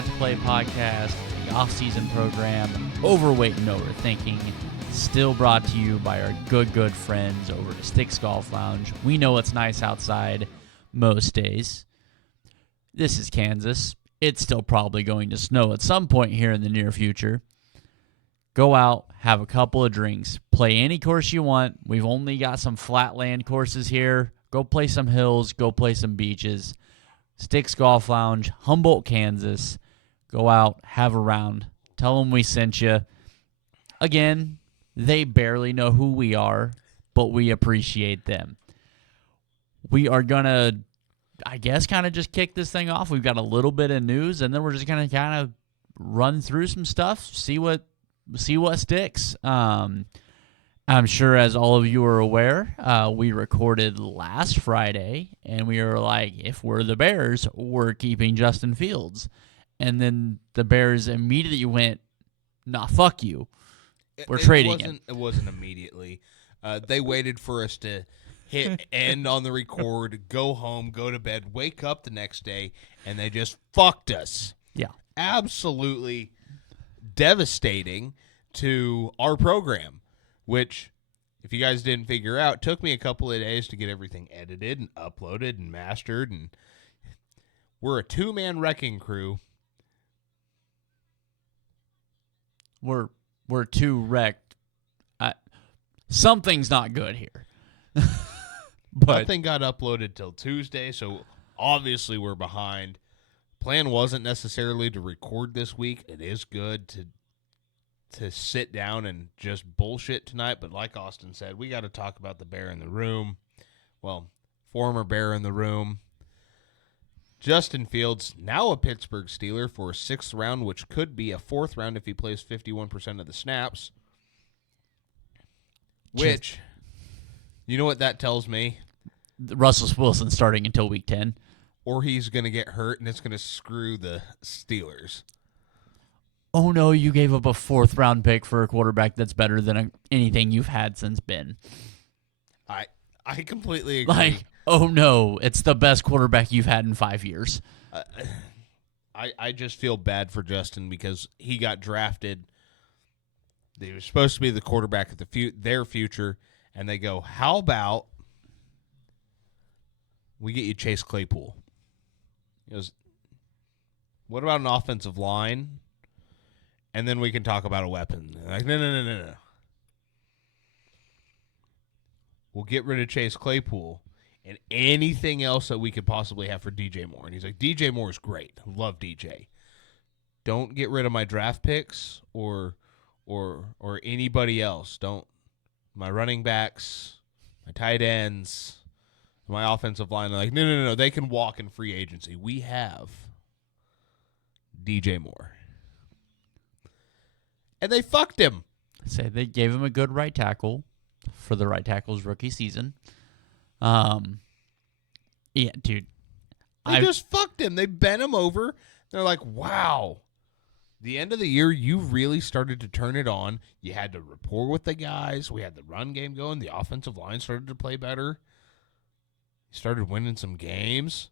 Got to Play podcast, the off-season program, Overweight and Overthinking, still brought to you by our good friends over at Sticks Golf Lounge. We know it's nice outside most days. This is Kansas. It's still probably going to snow at some point here in the near future. Go out, have a couple of drinks, play any course you want. We've only got some flat land courses here. Go play some hills, go play some beaches. Sticks Golf Lounge, Humboldt, Kansas. Go out, have a round. Tell them we sent you. Again, they barely know who we are, but we appreciate them. We are going to, I guess, kind of just kick this thing off. We've got a little bit of news, and then we're just going to kind of run through some stuff, see what sticks. I'm sure, as all of you are aware, we recorded last Friday, and we were like, if we're the Bears, we're keeping Justin Fields. And then the Bears immediately went, nah, fuck you. We're trading him. It wasn't immediately. They waited for us to hit end on the record, go home, go to bed, wake up the next day, and they just fucked us. Yeah. Absolutely devastating to our program, which, if you guys didn't figure out, took me a couple of days to get everything edited and uploaded and mastered, and we're a two-man wrecking crew. We're too wrecked. Something's not good here. But nothing got uploaded till Tuesday, so obviously we're behind. Plan wasn't necessarily to record this week. It is good to sit down and just bullshit tonight, but like Austin said, we got to talk about the bear in the room. Well, former bear in the room. Justin Fields, now a Pittsburgh Steeler for a 6th round, which could be a 4th round if he plays 51% of the snaps. Which, you know what that tells me? Russell Wilson starting until week 10. Or he's going to get hurt, and it's going to screw the Steelers. Oh, no, you gave up a 4th round pick for a quarterback that's better than anything you've had since Ben. I completely agree. Like, oh, no, it's the best quarterback you've had in 5 years. I just feel bad for Justin because he got drafted. They were supposed to be the quarterback of their future, and they go, how about we get you Chase Claypool? He goes, what about an offensive line? And then we can talk about a weapon. Like, no. We'll get rid of Chase Claypool and anything else that we could possibly have for DJ Moore. And he's like, DJ Moore is great. Love DJ. Don't get rid of my draft picks or anybody else. Don't my running backs, my tight ends, my offensive line. They're like, no. They can walk in free agency. We have DJ Moore. And they fucked him. Say they gave him a good right tackle for the right tackle's rookie season. Yeah, dude. They just fucked him. They bent him over. They're like, wow. The end of the year, you really started to turn it on. You had to rapport with the guys. We had the run game going. The offensive line started to play better. You started winning some games.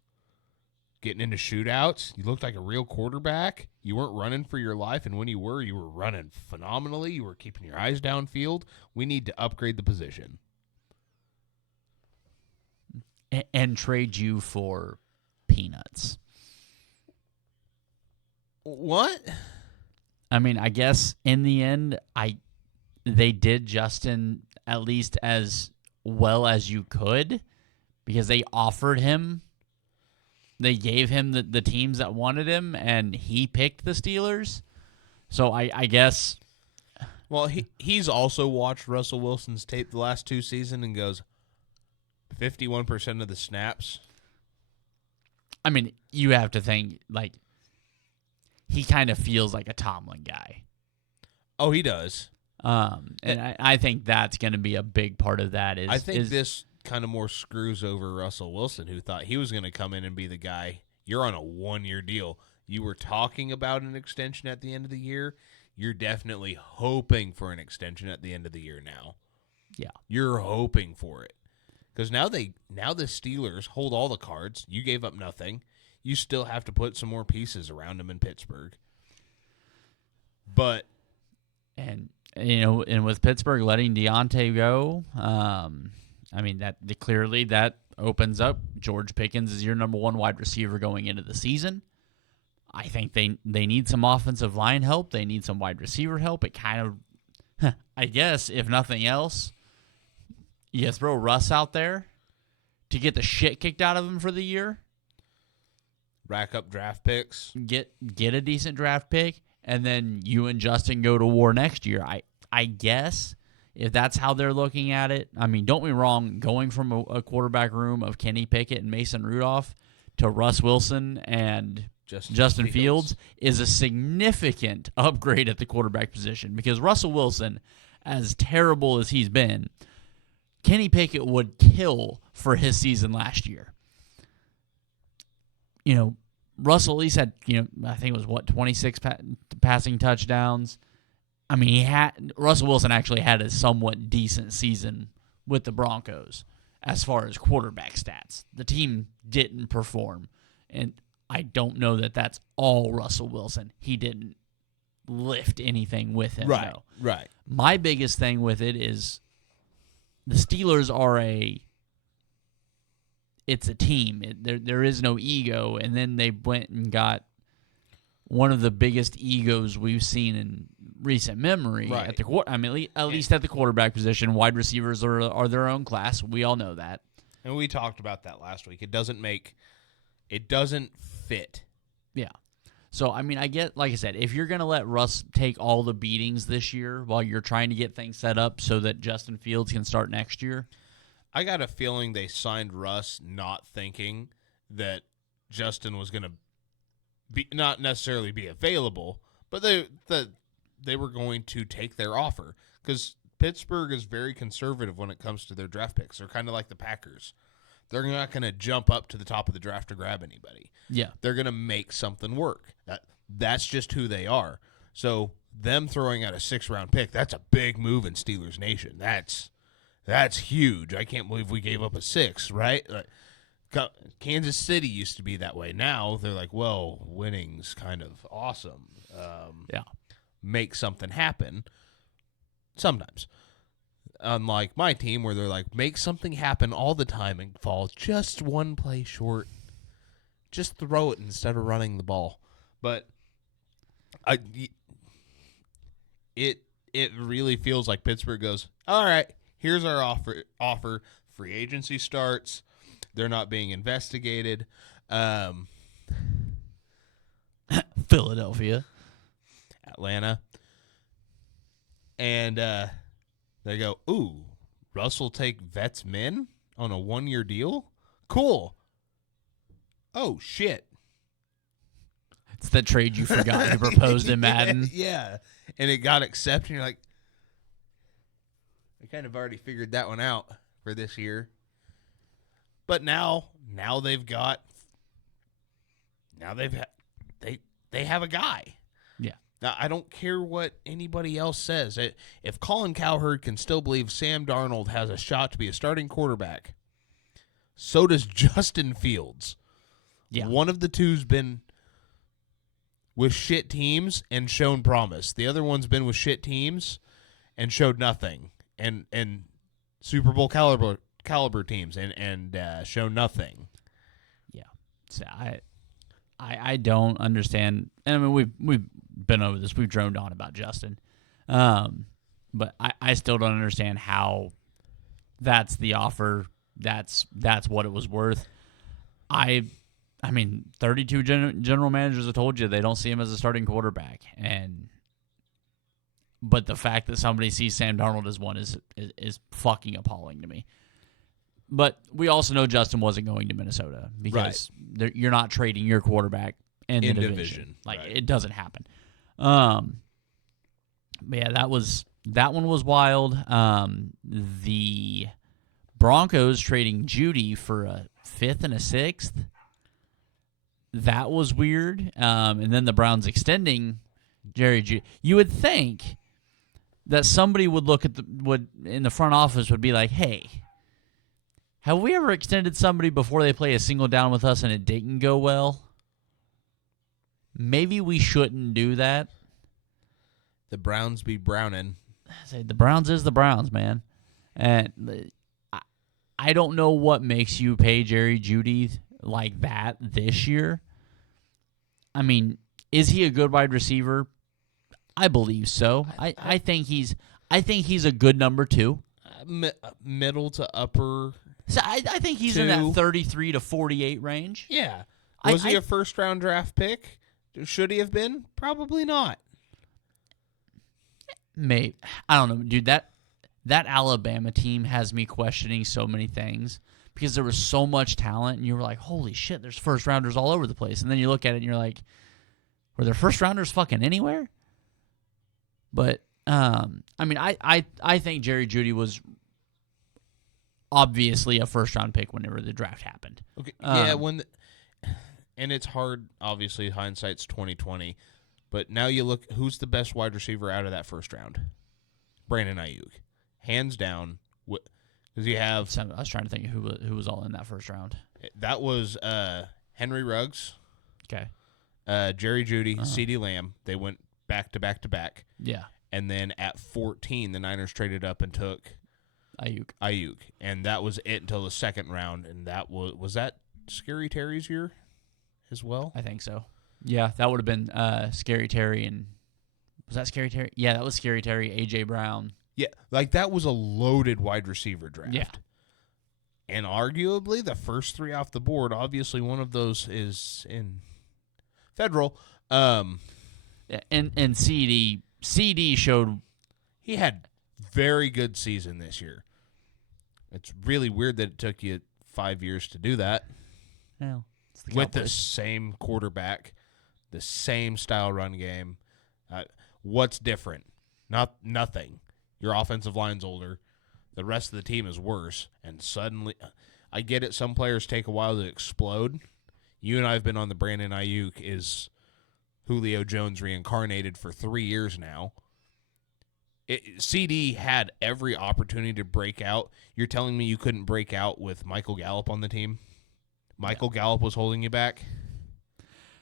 Getting into shootouts. You looked like a real quarterback. You weren't running for your life, and when you were running phenomenally. You were keeping your eyes downfield. We need to upgrade the position. And trade you for peanuts. What? I mean, I guess in the end, they did Justin at least as well as you could because they offered him. They gave him the teams that wanted him, and he picked the Steelers. So I guess. Well, he's also watched Russell Wilson's tape the last 2 seasons and goes, 51% of the snaps. I mean, you have to think, like, he kind of feels like a Tomlin guy. Oh, he does. And I think that's going to be a big part of that. I think this kind of more screws over Russell Wilson, who thought he was going to come in and be the guy. You're on a 1-year deal. You were talking about an extension at the end of the year. You're definitely hoping for an extension at the end of the year now. Yeah. You're hoping for it. Because now the Steelers hold all the cards. You gave up nothing. you still have to put some more pieces around him in Pittsburgh. But And with Pittsburgh letting Deontay go, I mean that clearly that opens up George Pickens as your number one wide receiver going into the season. I think they need some offensive line help. They need some wide receiver help. It kind of, I guess, if nothing else, you throw Russ out there to get the shit kicked out of him for the year. Rack up draft picks. Get a decent draft pick, and then you and Justin go to war next year. I guess if that's how they're looking at it. I mean, don't be wrong. Going from a quarterback room of Kenny Pickett and Mason Rudolph to Russ Wilson and Justin Fields is a significant upgrade at the quarterback position, because Russell Wilson, as terrible as he's been, Kenny Pickett would kill for his season last year. Russell at least had, I think it was 26 passing touchdowns. I mean, Russell Wilson actually had a somewhat decent season with the Broncos as far as quarterback stats. The team didn't perform, and I don't know that that's all Russell Wilson. He didn't lift anything with him. Right, though. right. My biggest thing with it is the Steelers are it's a team. There is no ego, and then they went and got one of the biggest egos we've seen in recent memory. Right. At least at the quarterback position. Wide receivers are their own class. We all know that. And we talked about that last week. It doesn't fit. Yeah. So, I mean, I get, like I said, if you're going to let Russ take all the beatings this year while you're trying to get things set up so that Justin Fields can start next year. I got a feeling they signed Russ not thinking that Justin was going to not necessarily be available, but they were going to take their offer, because Pittsburgh is very conservative when it comes to their draft picks. They're kind of like the Packers. They're not going to jump up to the top of the draft to grab anybody. Yeah. They're going to make something work. That's just who they are. So them throwing out a 6th-round pick, that's a big move in Steelers Nation. That's huge. I can't believe we gave up a 6, right? Kansas City used to be that way. Now they're like, well, winning's kind of awesome. Yeah. Make something happen sometimes. Unlike my team, where they're like, make something happen all the time and fall just one play short. Just throw it instead of running the ball. But it really feels like Pittsburgh goes, all right, here's our offer. Free agency starts. They're not being investigated. Philadelphia. Atlanta. And they go, ooh, Russell take Vets men on a 1-year deal? Cool. Oh, shit. It's the trade you forgot you proposed in Madden. Yeah. And it got accepted. And you're like, I kind of already figured that one out for this year. But now they've got, they have a guy. Yeah. Now, I don't care what anybody else says. If Colin Cowherd can still believe Sam Darnold has a shot to be a starting quarterback, so does Justin Fields. Yeah. One of the two's been with shit teams and shown promise. The other one's been with shit teams and showed nothing. And Super Bowl caliber teams and shown nothing. Yeah. So I don't understand. And I mean, we've been over this. We've droned on about Justin. But I still don't understand how that's the offer. That's what it was worth. I mean, 32 general managers have told you they don't see him as a starting quarterback, but the fact that somebody sees Sam Darnold as one is fucking appalling to me. But we also know Justin wasn't going to Minnesota because you're not trading your quarterback in the division. Like, it doesn't happen. But yeah, that one was wild. The Broncos trading Judy for a 5th and a 6th. That was weird. And then the Browns extending Jerry Judy. You would think that somebody would look at in the front office would be like, hey, have we ever extended somebody before they play a single down with us and it didn't go well? maybe we shouldn't do that. The Browns be browning. Say the Browns is the Browns, man. And I don't know what makes you pay Jerry Jeudy like that this year. I mean, is he a good wide receiver? I believe so. I think he's a good number 2. Middle to upper. So I think he's in that 33 to 48 range. Yeah. Was he a first-round draft pick? Should he have been? Probably not. Maybe. I don't know, dude. That Alabama team has me questioning so many things because there was so much talent, and you were like, holy shit, there's first-rounders all over the place. And then you look at it, and you're like, were there first-rounders fucking anywhere? But, I mean, I think Jerry Jeudy was obviously a first-round pick whenever the draft happened. Okay. Yeah, and it's hard, obviously, hindsight's 20/20. But now you look, who's the best wide receiver out of that first round? Brandon Ayuk. Hands down. Because you have... I was trying to think who was all in that first round. That was Henry Ruggs. Okay. Jerry Jeudy, CeeDee Lamb. They went back to back to back. Yeah. And then at 14, the Niners traded up and took Ayuk. And that was it until the second round. And that was that Scary Terry's year as well? I think so. Yeah, that would have been Scary Terry and was that Scary Terry? Yeah, that was Scary Terry, A.J. Brown. Yeah, like that was a loaded wide receiver draft. Yeah. And arguably the first 3 off the board, obviously one of those is in Federal. And CD showed he had very good season this year. It's really weird that it took you 5 years to do that. Well, with the same quarterback, the same style run game. What's different? Nothing. Your offensive line's older. The rest of the team is worse. And suddenly, I get it. Some players take a while to explode. You and I have been on the Brandon Ayuk is Julio Jones reincarnated for 3 years now. CD had every opportunity to break out. You're telling me you couldn't break out with Michael Gallup on the team? Michael Gallup was holding you back?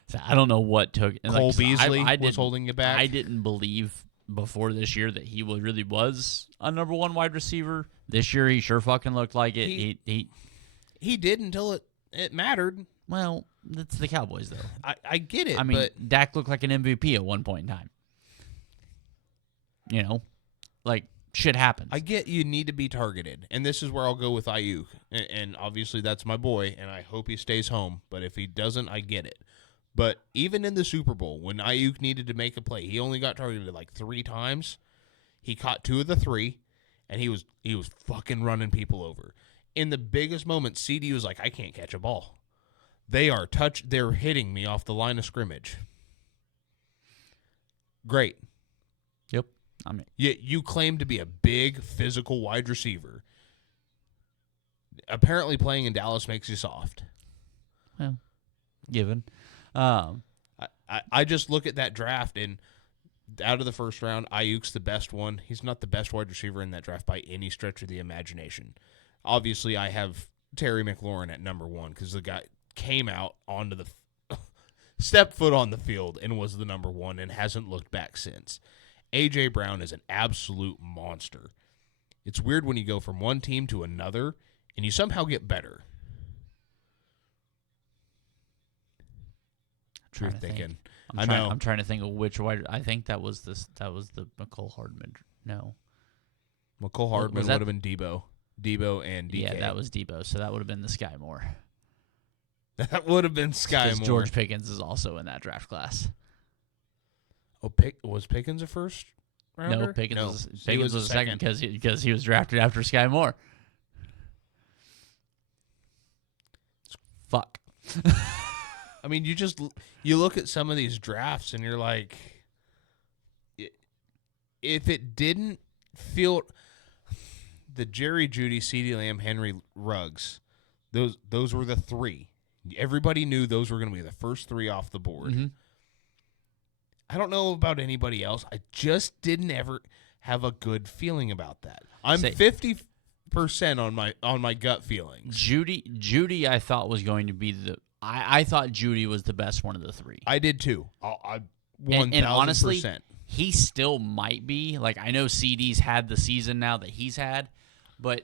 So I don't know what took... Cole Beasley was holding you back? I didn't believe before this year that he really was a number 1 wide receiver. This year he sure fucking looked like it. He did until it mattered. Well, that's the Cowboys, though. I get it, I mean, but... Dak looked like an MVP at one point in time. You know? Like, shit happens. I get you need to be targeted, and this is where I'll go with Ayuk. And obviously that's my boy, and I hope he stays home. But if he doesn't, I get it. But even in the Super Bowl, when Ayuk needed to make a play, he only got targeted like 3 times. He caught 2 of the 3, and he was fucking running people over. In the biggest moment, CD was like, I can't catch a ball. They're hitting me off the line of scrimmage. Great. Yep. I mean, you claim to be a big physical wide receiver. Apparently playing in Dallas makes you soft. Well, given. I just look at that draft, and out of the first round, Ayuk's the best one. He's not the best wide receiver in that draft by any stretch of the imagination. Obviously, I have Terry McLaurin at number 1 because the guy came out onto the step foot on the field and was the number 1 and hasn't looked back since. A.J. Brown is an absolute monster. It's weird when you go from one team to another and you somehow get better. Truth thinking. I'm trying to think of which wide. I think that was the McCole Hardman. No, McCole Hardman would have been Debo and DK. Yeah, that was Debo. So that would have been the Sky Moore. That would have been Sky Moore. George Pickens is also in that draft class. Oh, was Pickens a first rounder? No, Pickens was a second because he was drafted after Sky Moore. Fuck. I mean, you look at some of these drafts and you're like, if it didn't feel the Jerry Jeudy, CeeDee Lamb, Henry Ruggs, those were the 3. Everybody knew those were going to be the first 3 off the board. Mm-hmm. I don't know about anybody else. I just didn't ever have a good feeling about that. I'm 50% on my gut feelings. Jeudy, I thought was going to be I thought Judy was the best one of the three. I did too. I 1,000%. And honestly, he still might be. Like, I know CD's had the season now that he's had, but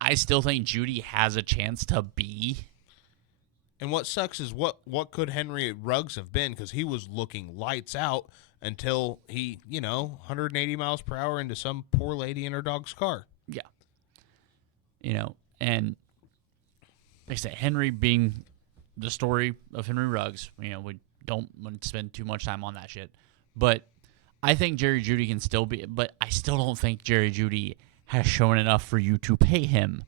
I still think Judy has a chance to be. And what sucks is what could Henry Ruggs have been, because he was looking lights out until he, 180 miles per hour into some poor lady in her dog's car. Yeah. And like I said, Henry being the story of Henry Ruggs, we don't want to spend too much time on that shit. But I think Jerry Jeudy can still be, but I still don't think Jerry Jeudy has shown enough for you to pay him.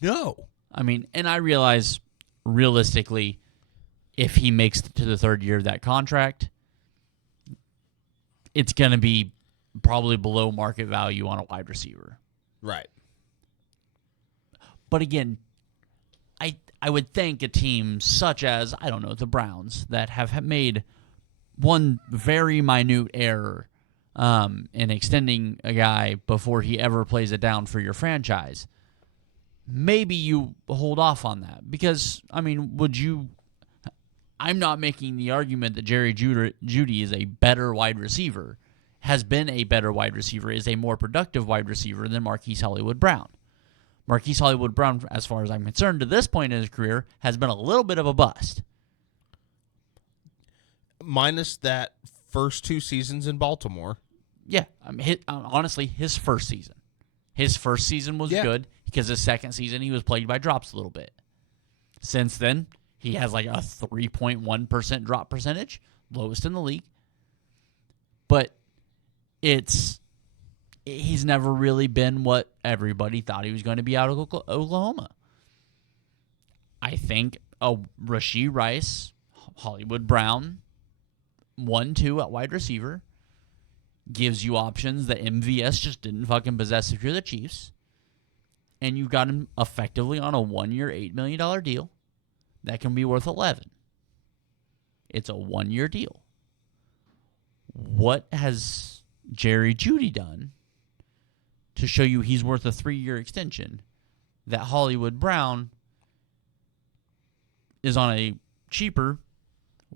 No. I mean, and I realize realistically, if he makes it to the third year of that contract, it's going to be probably below market value on a wide receiver. Right. But again, I would think a team such as, I don't know, the Browns, that have made one very minute error in extending a guy before he ever plays it down for your franchise, maybe you hold off on that. Because, I mean, I'm not making the argument that Jerry Jeudy is a better wide receiver, has been a better wide receiver, is a more productive wide receiver than Marquise Hollywood Brown. Marquise Hollywood Brown, as far as I'm concerned, to this point in his career, has been a little bit of a bust. Minus that first 2 seasons in Baltimore. Yeah, honestly, his first season. His first season was good, because his second season he was plagued by drops a little bit. Since then, he has like a 3.1% drop percentage, lowest in the league. But he's never really been what everybody thought he was going to be out of Oklahoma. I think Rashee Rice, Hollywood Brown, 1-2 at wide receiver gives you options that MVS just didn't fucking possess if you're the Chiefs. And you got him effectively on a 1-year, $8 million deal that can be worth 11. It's a 1-year deal. What has Jerry Jeudy done to show you he's worth a 3-year extension that Hollywood Brown is on a cheaper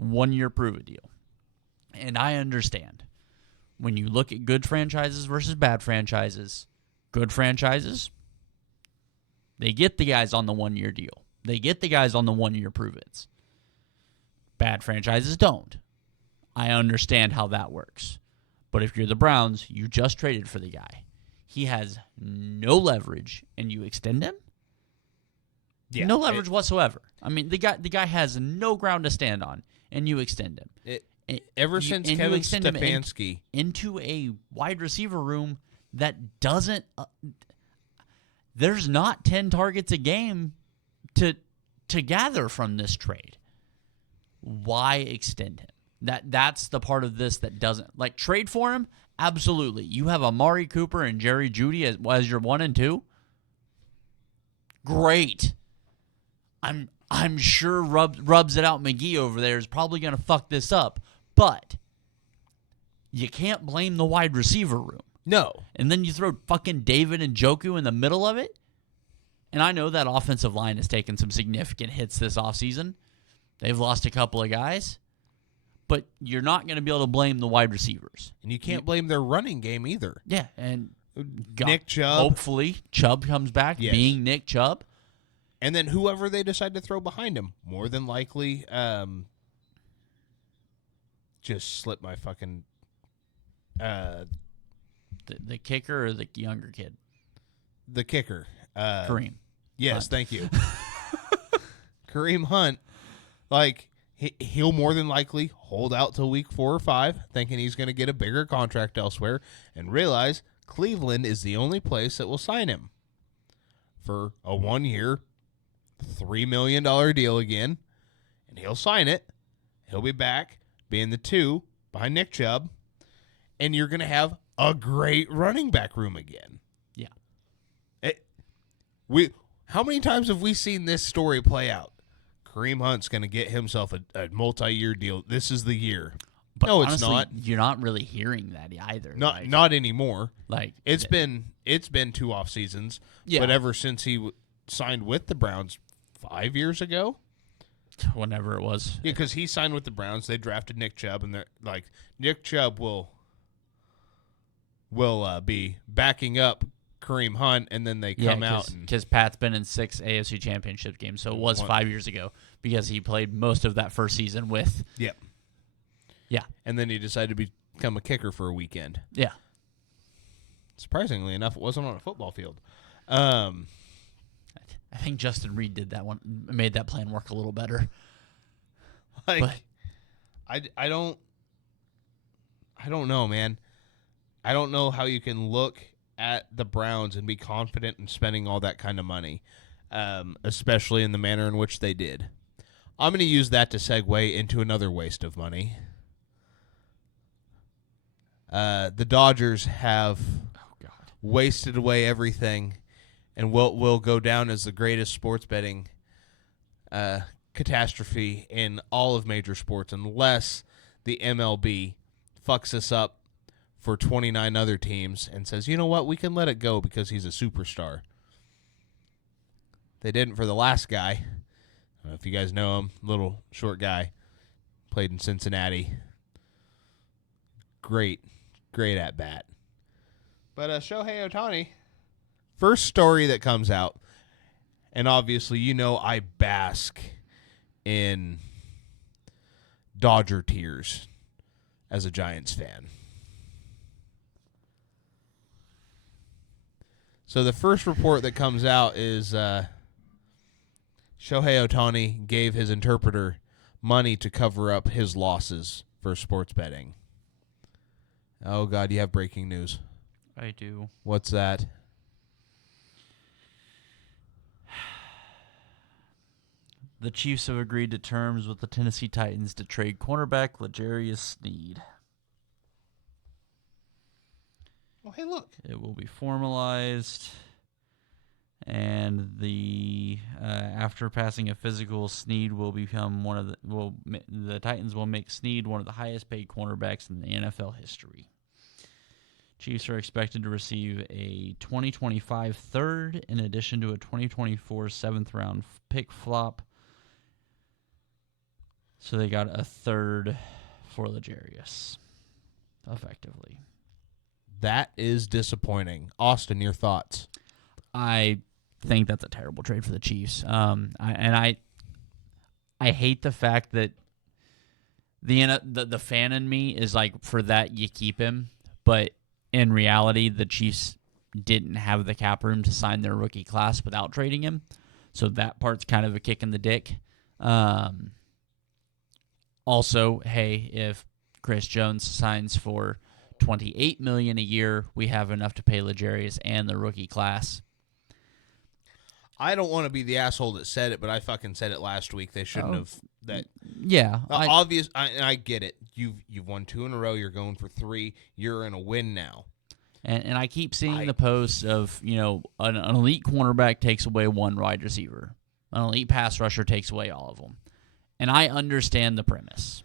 1-year prove-it deal? And I understand. When you look at good franchises versus bad franchises, good franchises, they get the guys on the 1-year deal. They get the guys on the 1-year prove-its. Bad franchises don't. I understand how that works. But if you're the Browns, you just traded for the guy. He has no leverage, and you extend him? Yeah, no leverage whatsoever. I mean, the guy has no ground to stand on, and you extend him. Since Kevin Stefanski into a wide receiver room that doesn't there's not 10 targets a game to gather from this trade. Why extend him? That's the part of this that doesn't, like, trade for him. Absolutely. You have Amari Cooper and Jerry Jeudy as your 1 and 2. Great. I'm sure rubs it out McGee over there is probably going to fuck this up, but you can't blame the wide receiver room. No. And then you throw fucking David and Njoku in the middle of it. And I know that offensive line has taken some significant hits this offseason. They've lost a couple of guys. But you're not going to be able to blame the wide receivers. And you can't blame their running game either. Yeah, and Nick Chubb. Hopefully Chubb comes back being Nick Chubb. And then whoever they decide to throw behind him, more than likely, just slip my fucking... The kicker or the younger kid? The kicker. Kareem. Yes, Hunt. Thank you. Kareem Hunt, like... He'll more than likely hold out till week 4 or 5, thinking he's going to get a bigger contract elsewhere, and realize Cleveland is the only place that will sign him for a 1-year, $3 million deal again, and he'll sign it. He'll be back being the 2 behind Nick Chubb, and you're going to have a great running back room again. Yeah. How many times have we seen this story play out? Kareem Hunt's going to get himself a multi-year deal. This is the year. But no, honestly, it's not. You're not really hearing that either. Not anymore. Like it's been 2 off seasons. Yeah. But ever since he signed with the Browns 5 years ago, whenever it was. Yeah, because he signed with the Browns. They drafted Nick Chubb, and they're like, Nick Chubb will be backing up Kareem Hunt, and then they come out. Because Pat's been in 6 AFC Championship games, so it was 5 years ago because he played most of that first season with. Yep. Yeah. And then he decided to become a kicker for a weekend. Yeah. Surprisingly enough, it wasn't on a football field. I think Justin Reed did that one, made that plan work a little better. I don't know, man. I don't know how you can look at the Browns and be confident in spending all that kind of money, especially in the manner in which they did. I'm going to use that to segue into another waste of money. The Dodgers have wasted away everything and will go down as the greatest sports betting catastrophe in all of major sports unless the MLB fucks us up for 29 other teams and says, you know what, we can let it go because he's a superstar. They didn't for the last guy. I don't know if you guys know him, little short guy, played in Cincinnati. Great at bat. But Shohei Ohtani, first story that comes out, and obviously you know I bask in Dodger tears as a Giants fan. So the first report that comes out is Shohei Ohtani gave his interpreter money to cover up his losses for sports betting. Oh, God, you have breaking news. I do. What's that? The Chiefs have agreed to terms with the Tennessee Titans to trade cornerback L'Jarius Sneed. Oh, hey, look. It will be formalized, and the after passing a physical, Sneed will become the Titans will make Sneed one of the highest paid cornerbacks in the NFL history. Chiefs are expected to receive a 2025 third in addition to a 2024 seventh round pick flop. So they got a third for L'Jarius, effectively. That is disappointing. Austin, your thoughts? I think that's a terrible trade for the Chiefs. I hate the fact that the fan in me is like, for that you keep him, but in reality the Chiefs didn't have the cap room to sign their rookie class without trading him, so that part's kind of a kick in the dick. Also, hey, if Chris Jones signs for $28 million a year, we have enough to pay L'Jarius and the rookie class. I don't want to be the asshole that said it, but I fucking said it last week. They shouldn't have. That. Yeah, obvious. I get it. You've won 2 in a row. You're going for 3. You're in a win now. And I keep seeing the posts of, an elite cornerback takes away one wide receiver, an elite pass rusher takes away all of them, and I understand the premise.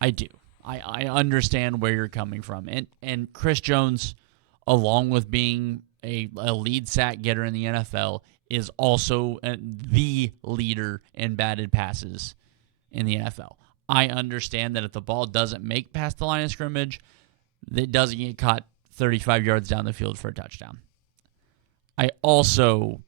I do. I understand where you're coming from. And Chris Jones, along with being a lead sack getter in the NFL, is also the leader in batted passes in the NFL. I understand that if the ball doesn't make past the line of scrimmage, it doesn't get caught 35 yards down the field for a touchdown. I also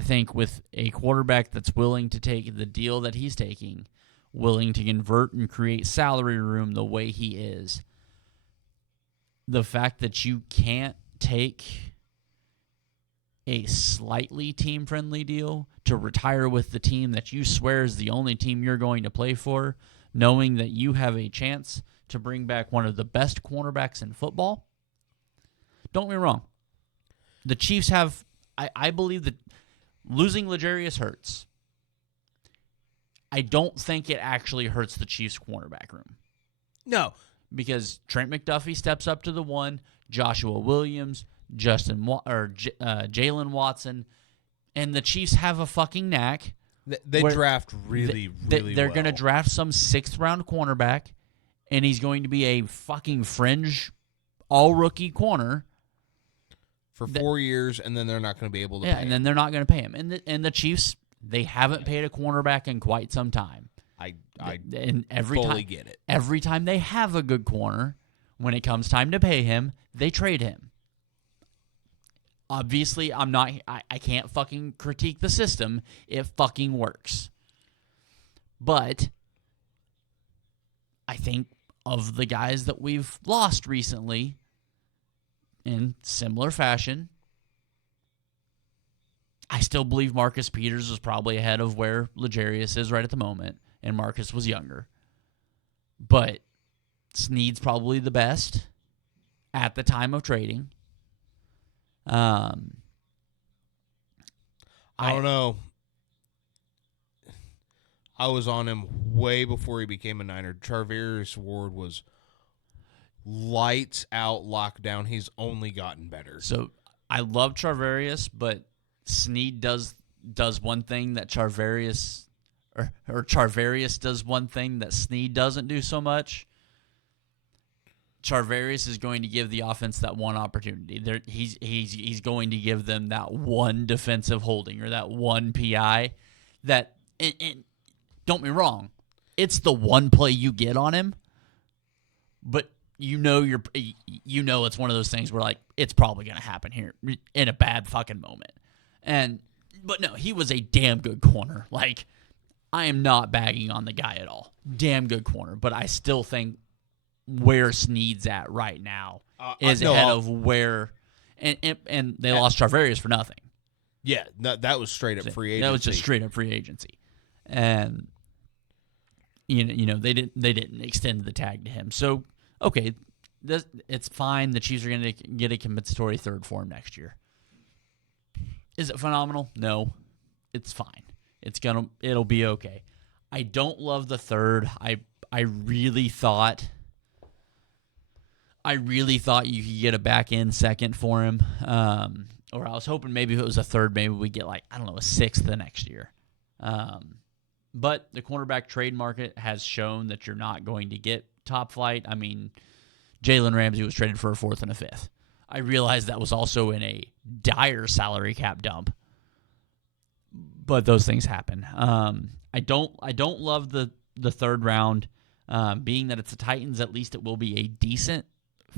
think with a quarterback that's willing to take the deal that he's taking, willing to convert and create salary room the way he is, the fact that you can't take a slightly team-friendly deal to retire with the team that you swear is the only team you're going to play for, knowing that you have a chance to bring back one of the best cornerbacks in football. Don't get me wrong. The Chiefs have, I believe that losing L'Jarius hurts. I don't think it actually hurts the Chiefs' cornerback room. No. Because Trent McDuffie steps up to the one, Joshua Williams, Jalen Watson, and the Chiefs have a fucking knack. They draft really They're well. going to draft some 6th-round cornerback, and he's going to be a fucking fringe all-rookie corner. For 4 years, and then they're not going to be able to pay and then they're not going to pay him. And the Chiefs They haven't paid a cornerback in quite some time. I and every fully time, get it. Every time they have a good corner, when it comes time to pay him, they trade him. Obviously, I can't fucking critique the system. It fucking works. But I think of the guys that we've lost recently in similar fashion, I still believe Marcus Peters was probably ahead of where L'Jarius is right at the moment, and Marcus was younger. But Snead's probably the best at the time of trading. I don't know. I was on him way before he became a Niner. Charvarius Ward was lights out lockdown. He's only gotten better. So I love Charvarius, but Snead does one thing that Charvarius or Charvarius does one thing that Snead doesn't do so much. Charvarius is going to give the offense that one opportunity. He's going to give them that one defensive holding or that one PI. That and don't be wrong, it's the one play you get on him, but you know it's one of those things where like it's probably going to happen here in a bad fucking moment. But no, he was a damn good corner. Like, I am not bagging on the guy at all. Damn good corner, but I still think where Snead's at right now is ahead of where, and they lost Charvarius for nothing. Yeah, that was straight up free agency. That was just straight up free agency, and you know they didn't extend the tag to him. So okay, it's fine. The Chiefs are going to get a compensatory third for him next year. Is it phenomenal? No, it's fine. It'll be okay. I don't love the third. I really thought you could get a back end second for him. Or I was hoping maybe if it was a third, maybe we get like, I don't know, a sixth the next year. But the cornerback trade market has shown that you're not going to get top flight. I mean, Jalen Ramsey was traded for a fourth and a fifth. I realized that was also in a dire salary cap dump. But those things happen. I don't love the third round. Being that it's the Titans, at least it will be a decent,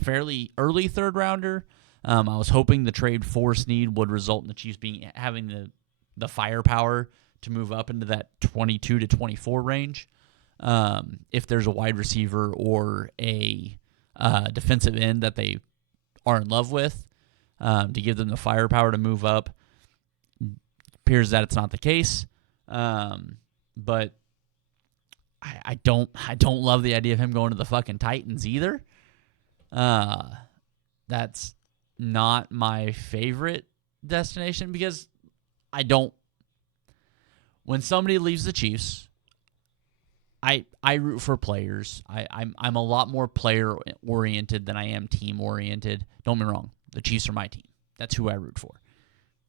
fairly early third rounder. I was hoping the trade for Snead would result in the Chiefs having the firepower to move up into that 22 to 24 range. If there's a wide receiver or a defensive end that they are in love with, to give them the firepower to move up. Appears that it's not the case, but I don't love the idea of him going to the fucking Titans either. That's not my favorite destination because when somebody leaves the Chiefs, I root for players. I'm a lot more player oriented than I am team oriented. Don't get me wrong, the Chiefs are my team. That's who I root for.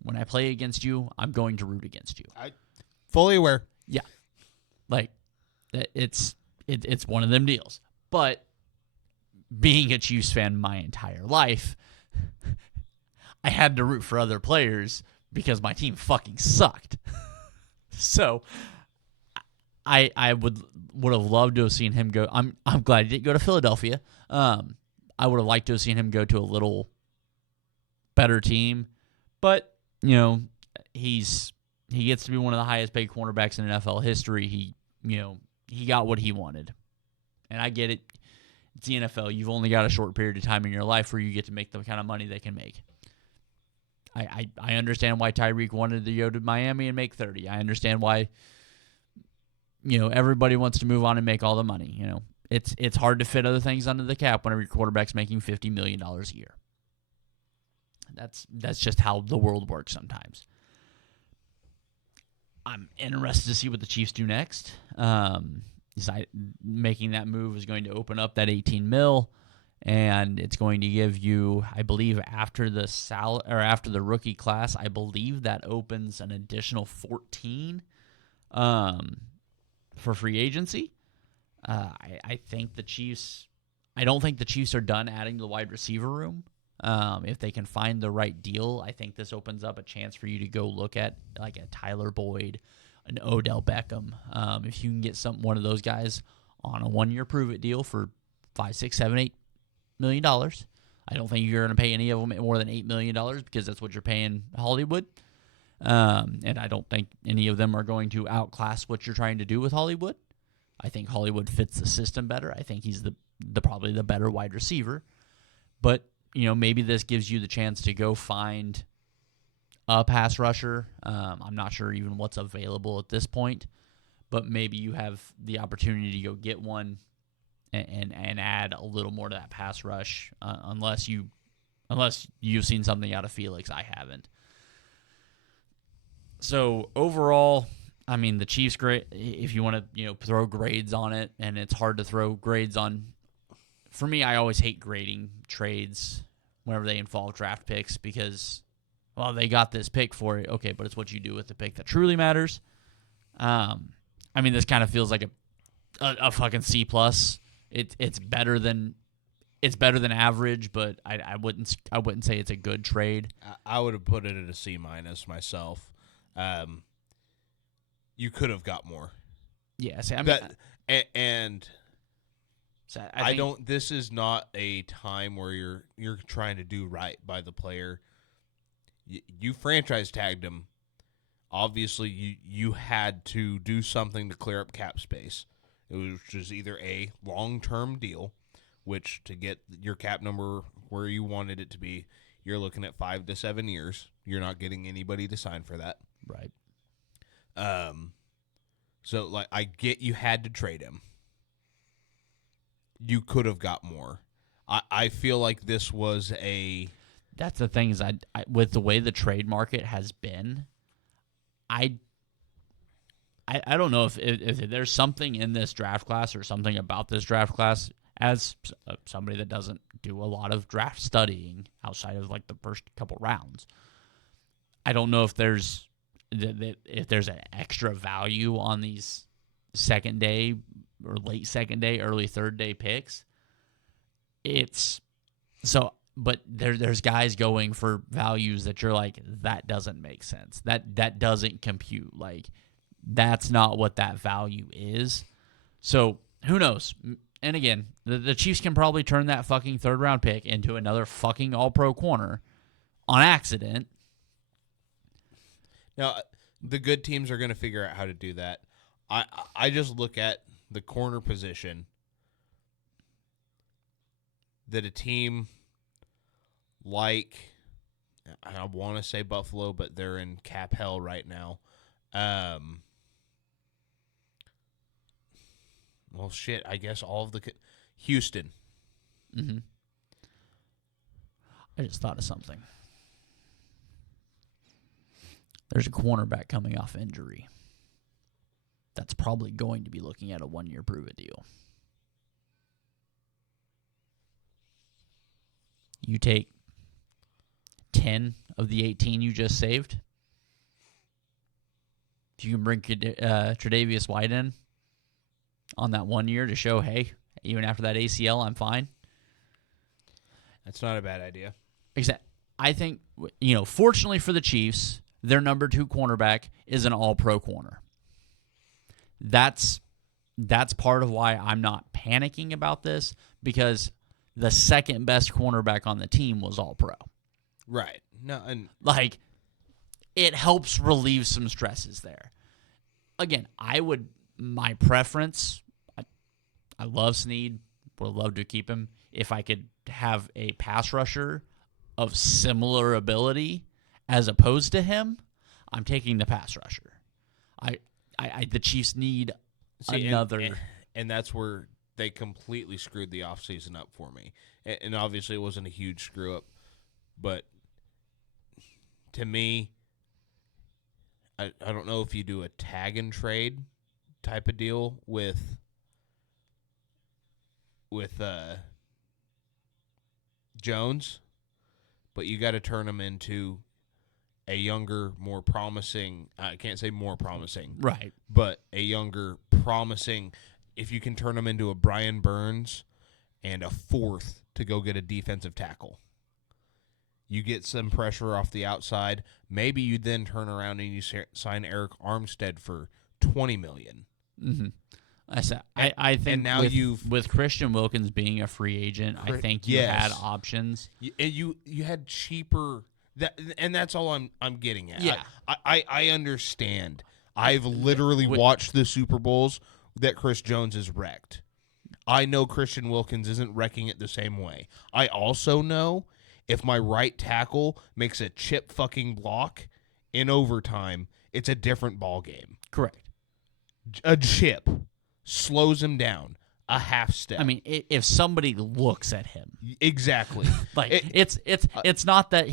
When I play against you, I'm going to root against you. I fully aware. Yeah, like it's one of them deals. But being a Chiefs fan my entire life, I had to root for other players because my team fucking sucked. So I would have loved to have seen him go. I'm glad he didn't go to Philadelphia. I would have liked to have seen him go to a little better team, but you know he gets to be one of the highest paid cornerbacks in NFL history. He got what he wanted, and I get it. It's the NFL. You've only got a short period of time in your life where you get to make the kind of money they can make. I understand why Tyreek wanted to go to Miami and make 30. I understand why everybody wants to move on and make all the money. It's hard to fit other things under the cap whenever your quarterback's making $50 million a year. That's just how the world works sometimes. I'm interested to see what the Chiefs do next. Making that move is going to open up that $18 million, and it's going to give you, I believe, after the rookie class, I believe that opens an additional 14 for free agency. I think the Chiefs. I don't think the Chiefs are done adding to the wide receiver room. If they can find the right deal, I think this opens up a chance for you to go look at like a Tyler Boyd, an Odell Beckham. If you can get one of those guys on a 1-year prove-it deal for $5, $6, $7, $8 million, I don't think you're going to pay any of them more than $8 million because that's what you're paying Hollywood. And I don't think any of them are going to outclass what you're trying to do with Hollywood. I think Hollywood fits the system better. I think he's probably the better wide receiver. But, maybe this gives you the chance to go find a pass rusher. I'm not sure even what's available at this point, but maybe you have the opportunity to go get one and add a little more to that pass rush, unless you've seen something out of Felix. I haven't. So overall, I mean, the Chiefs great. If you want to throw grades on it, and it's hard to throw grades on. For me, I always hate grading trades whenever they involve draft picks because, well, they got this pick for it. Okay, but it's what you do with the pick that truly matters. I mean, this kind of feels like a fucking C+. It's better than average, but I wouldn't say it's a good trade. I would have put it at a C- myself. You could have got more. Yes, I mean, I don't. This is not a time where you're trying to do right by the player. You franchise tagged him. Obviously, you had to do something to clear up cap space. Which is either a long-term deal, which to get your cap number where you wanted it to be, you're looking at 5 to 7 years. You're not getting anybody to sign for that. Right. So, like, I get you had to trade him. You could have got more. I feel like this was a... That's the thing is, I with the way the trade market has been, I don't know if there's something in this draft class or something about this draft class, as somebody that doesn't do a lot of draft studying outside of like the first couple rounds. I don't know if there's an extra value on these second day or late second day, early third day picks. But there's guys going for values that you're like, that doesn't make sense. That doesn't compute. Like, that's not what that value is. So who knows? And again, the Chiefs can probably turn that fucking third-round pick into another fucking all-pro corner on accident. Now, the good teams are going to figure out how to do that. I just look at the corner position that a team like, I want to say Buffalo, but they're in cap hell right now. Well, shit, I guess all of the... Houston. Mm-hmm. I just thought of something. There's a cornerback coming off injury that's probably going to be looking at a 1-year prove-it deal. You take 10 of the 18 you just saved. If you can bring Tre'Davious White in on that 1 year to show, hey, even after that ACL, I'm fine. That's not a bad idea. Exactly. I think, fortunately for the Chiefs, their number 2 cornerback is an all-pro corner. That's part of why I'm not panicking about this, because the second best cornerback on the team was all-pro. Right. No, and like, it helps relieve some stresses there. Again, my preference, I love Snead, would love to keep him. If I could have a pass rusher of similar ability as opposed to him, I'm taking the pass rusher. The Chiefs need another. And that's where they completely screwed the offseason up for me. And obviously it wasn't a huge screw up, but to me, I don't know if you do a tag and trade type of deal with Jones, but you got to turn him into a younger, more promising. I can't say more promising, right? But a younger, promising. If you can turn him into a Brian Burns and a fourth to go get a defensive tackle, You get some pressure off the outside. Maybe you then turn around and you sign Eric Armstead for $20 million. Mm-hmm. I think and now with Christian Wilkins being a free agent, I think you had options. You had cheaper and that's all I'm getting at. Yeah. I understand. I've literally watched the Super Bowls that Chris Jones is wrecked. I know Christian Wilkins isn't wrecking it the same way. I also know if my right tackle makes a chip fucking block in overtime, it's a different ball game. Correct. A chip slows him down a half step. I mean, if somebody looks at him, exactly. Like it's not that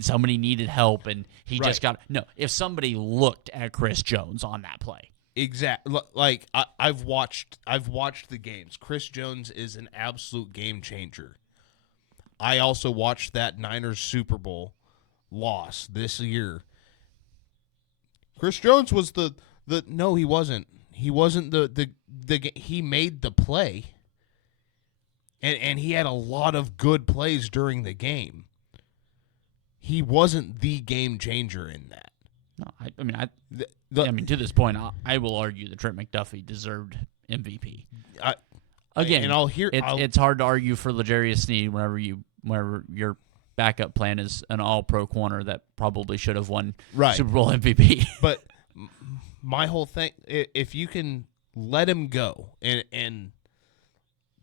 somebody needed help and he just got no. If somebody looked at Chris Jones on that play, exactly. Like I've watched the games. Chris Jones is an absolute game changer. I also watched that Niners Super Bowl loss this year. Chris Jones was the no, he wasn't. He wasn't he made the play. And he had a lot of good plays during the game. He wasn't the game changer in that. No, I mean to this point, I will argue that Trent McDuffie deserved MVP. Again, and it's hard to argue for L'Jarius Sneed whenever your backup plan is an all-pro corner that probably should have won Super Bowl MVP. But my whole thing, if you can let him go and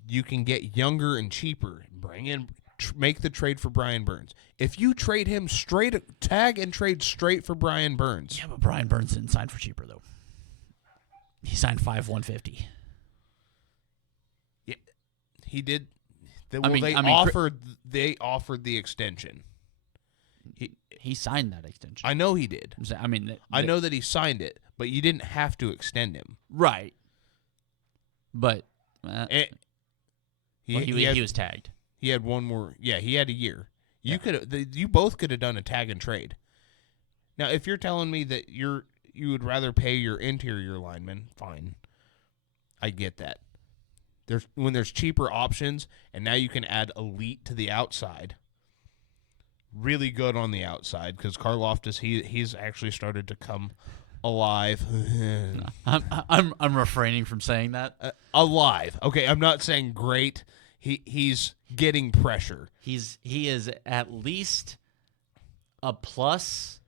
you can get younger and cheaper, make the trade for Brian Burns. If you trade him tag and trade straight for Brian Burns. Yeah, but Brian Burns didn't sign for cheaper though. He signed $5,150. Yeah, he did. They offered the extension. He signed that extension. I know he did. I know that he signed it, but you didn't have to extend him. Right. But he was tagged. He had one more. Yeah, he had a year. You both could have done a tag and trade. Now, if you're telling me that you would rather pay your interior lineman, fine. I get that. When there's cheaper options, and now you can add elite to the outside. Really good on the outside because Karlaftis he's actually started to come alive. I'm refraining from saying that. Alive. Okay, I'm not saying great. He's getting pressure. He is at least a plus,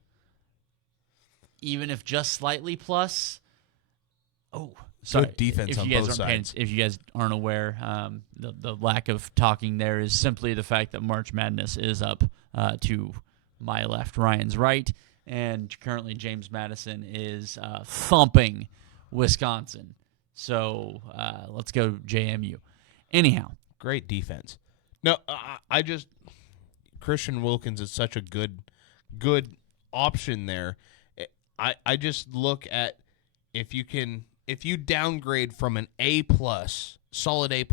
even if just slightly plus. Oh, sorry. Good defense on both sides. If you guys aren't aware, the lack of talking there is simply the fact that March Madness is up to my left, Ryan's right, and currently James Madison is thumping Wisconsin. So let's go JMU. Anyhow. Great defense. No, I just Christian Wilkins is such a good option there. I just look at if you downgrade from an A+, solid A+,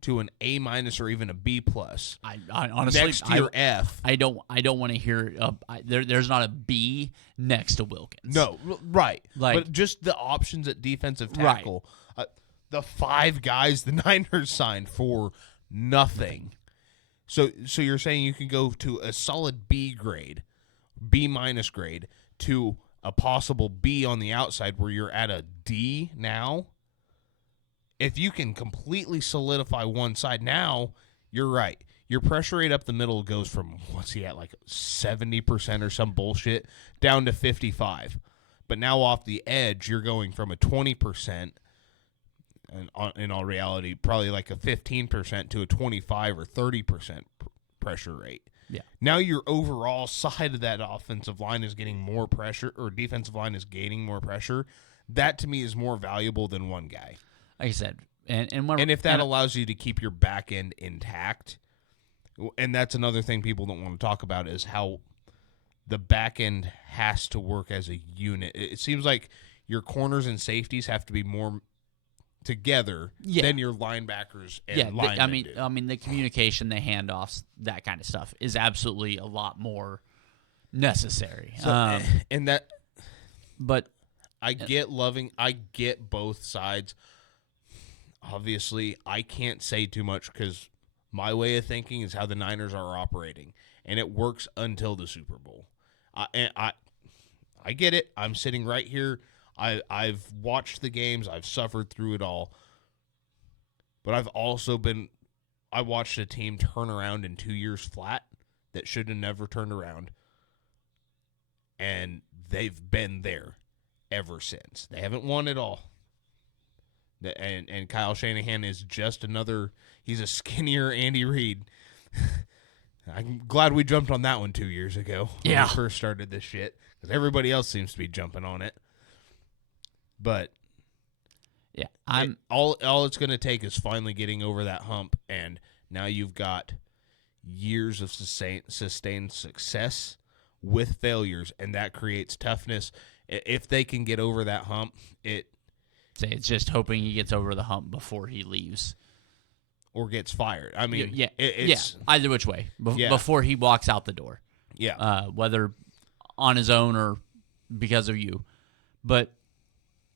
to an A- or even a B+. I honestly next to your F. I don't want to hear there's not a B next to Wilkins. No, right. But just the options at defensive tackle. Right. The 5 guys the Niners signed for nothing. So you're saying you can go to a solid B grade, B- grade, to a possible B on the outside where you're at a D now? If you can completely solidify one side, now you're right. Your pressure rate up the middle goes from, what's he at, like 70% or some bullshit, down to 55%. But now off the edge, you're going from a 20%, and in all reality, probably like a 15% to a 25 or 30% pressure rate. Yeah. Now your overall side of that offensive line is getting more pressure, or defensive line is gaining more pressure. That, to me, is more valuable than one guy. Like I said, and if that allows you to keep your back end intact, and that's another thing people don't want to talk about, is how the back end has to work as a unit. It seems like your corners and safeties have to be more together than your linebackers and linemen. I mean, the communication, the handoffs, that kind of stuff is absolutely a lot more necessary. But I get both sides. Obviously, I can't say too much because my way of thinking is how the Niners are operating. and it works until the Super Bowl. I get it. I'm sitting right here. I've watched the games. I've suffered through it all. But I've also I watched a team turn around in 2 years flat that should have never turned around. And they've been there ever since. They haven't won it all. And Kyle Shanahan is just he's a skinnier Andy Reid. I'm glad we jumped on that one 2 years ago when we first started this shit, because everybody else seems to be jumping on it. But yeah, all it's going to take is finally getting over that hump, and now you've got years of sustained success with failures, and that creates toughness. If they can get over that hump, it's just hoping he gets over the hump before he leaves. Or gets fired. I mean, either which way. Before he walks out the door. Yeah. Whether on his own or because of you. But,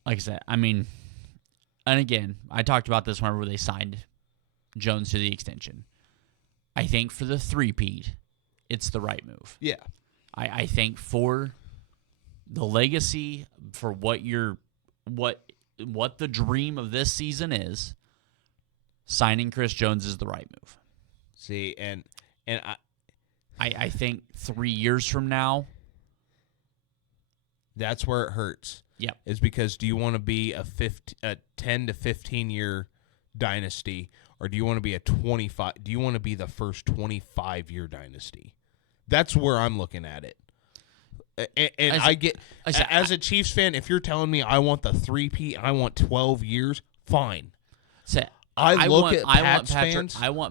like I said, I mean, and again, I talked about this whenever they signed Jones to the extension. I think for the three-peat, it's the right move. Yeah. I think for the legacy, for what the dream of this season is, signing Chris Jones is the right move. See, and I think 3 years from now, that's where it hurts. Yep. Is because do you want to be a 10 to 15 year dynasty, or do you want to be do you want to be the first 25-year dynasty? That's where I'm looking at it. And as a Chiefs fan, if you're telling me I want the three-peat and I want 12 years, fine. I want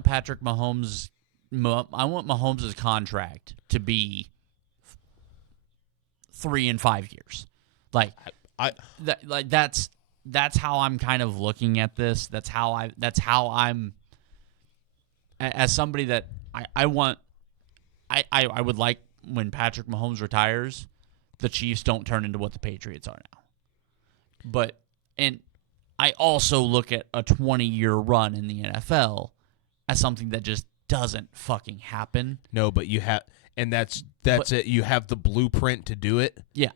Patrick Mahomes. I want Mahomes' contract to be 3 and 5 years. That's how I'm kind of looking at this. That's how I'm as somebody that I would like when Patrick Mahomes retires, the Chiefs don't turn into what the Patriots are now. And I also look at a 20-year run in the NFL as something that just doesn't fucking happen. No, but you have, and that's it. You have the blueprint to do it. Yeah.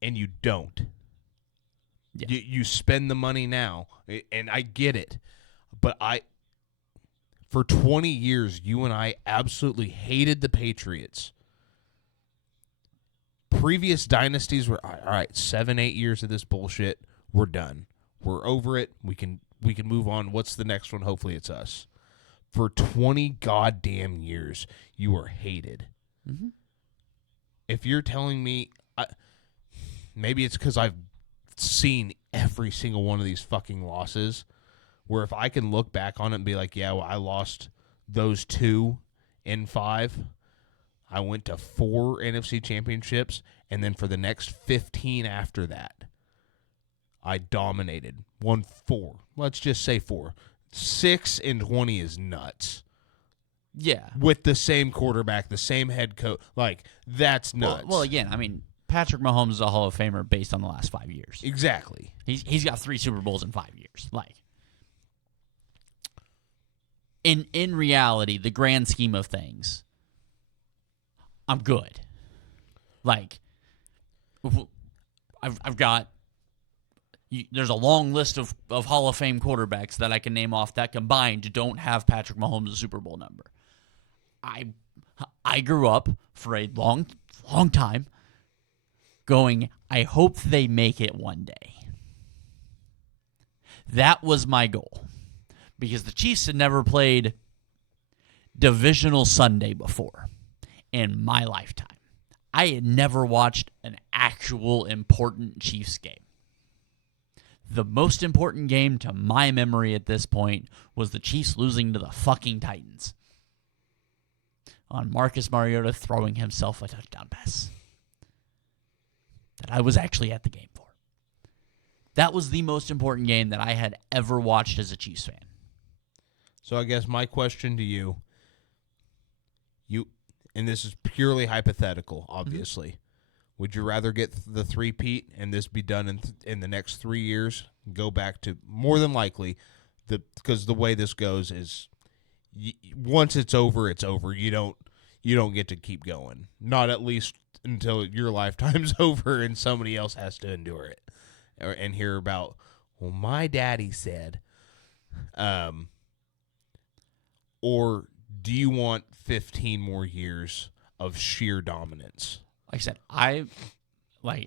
And you don't. Yeah. You spend the money now, and I get it. But for 20 years, you and I absolutely hated the Patriots. Previous dynasties were, all right, 7-8 years of this bullshit, we're done. We're over it. We can move on. What's the next one? Hopefully it's us. For 20 goddamn years, you were hated. Mm-hmm. If you're telling me, maybe it's because I've seen every single one of these fucking losses, where if I can look back on it and be like, yeah, well, I lost those 2 in 5. I went to 4 NFC championships, and then for the next 15 after that, I dominated. Won 4. Let's just say 4. 6 and 20 is nuts. Yeah. With the same quarterback, the same head coach. That's nuts. Well, again, I mean, Patrick Mahomes is a Hall of Famer based on the last 5 years. Exactly. He's got 3 Super Bowls in 5 years. In reality, the grand scheme of things, I'm good. I've got. There's a long list of Hall of Fame quarterbacks that I can name off that combined don't have Patrick Mahomes' Super Bowl number. I grew up for a long time going, I hope they make it one day. That was my goal. Because the Chiefs had never played Divisional Sunday before in my lifetime. I had never watched an actual important Chiefs game. The most important game to my memory at this point was the Chiefs losing to the fucking Titans on Marcus Mariota throwing himself a touchdown pass that I was actually at the game for. That was the most important game that I had ever watched as a Chiefs fan. So I guess my question to you, and this is purely hypothetical, obviously. Mm-hmm. Would you rather get the three-peat and this be done in the next 3 years? Go back to, more than likely, because the way this goes is once it's over, it's over. You you don't get to keep going. Not at least until your lifetime's over and somebody else has to endure it and hear about, well, my daddy said. Or do you want 15 more years of sheer dominance? Like I said,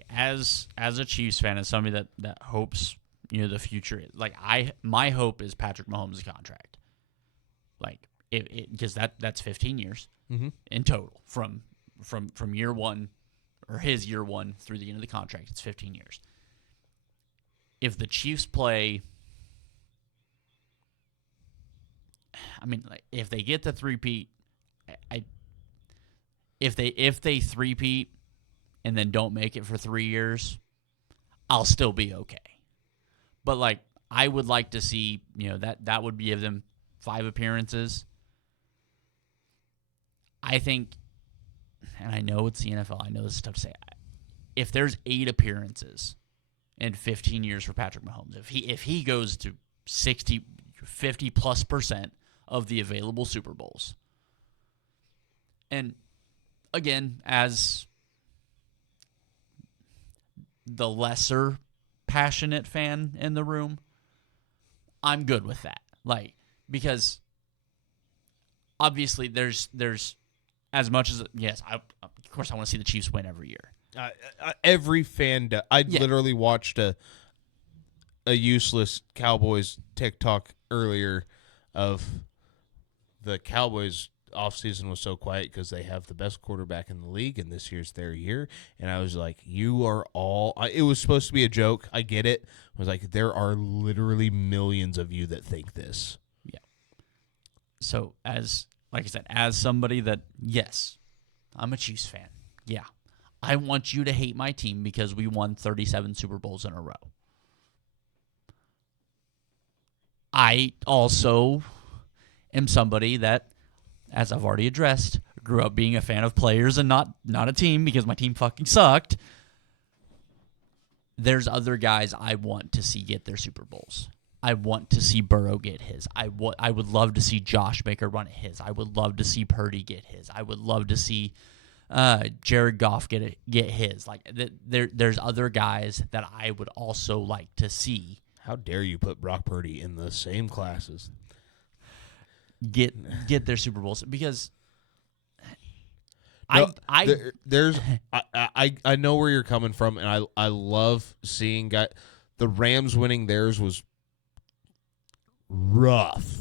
as a Chiefs fan, as somebody that hopes the future is my hope is Patrick Mahomes' contract. Like because that's 15 years in total from year one or his year one through the end of the contract. It's 15 years. If the Chiefs play, I mean, if they get the three-peat, if they three-peat and then don't make it for 3 years, I'll still be okay. But I would like to see that would give them 5 appearances. I think, and I know it's the NFL. I know this is tough to say. If there's 8 appearances in 15 years for Patrick Mahomes, if he goes to 50+% of the available Super Bowls, and again, as the lesser passionate fan in the room, I'm good with that. Because obviously there's as much as yes, of course I want to see the Chiefs win every year. Every fan does. I literally watched a useless Cowboys TikTok earlier of the Cowboys offseason was so quiet because they have the best quarterback in the league, and this year's their year. And I was like, you are all – it was supposed to be a joke. I get it. I was like, there are literally millions of you that think this. Yeah. So like I said, as somebody that, yes, I'm a Chiefs fan. Yeah. I want you to hate my team because we won 37 Super Bowls in a row. I also am somebody that, as I've already addressed, grew up being a fan of players and not a team because my team fucking sucked. There's other guys I want to see get their Super Bowls. I want to see Burrow get his. I would love to see Josh Baker run his. I would love to see Purdy get his. I would love to see Jared Goff get his. There's other guys that I would also like to see. How dare you put Brock Purdy in the same classes? Get their Super Bowls because I know where you're coming from, and I love seeing guys. The Rams winning theirs was rough,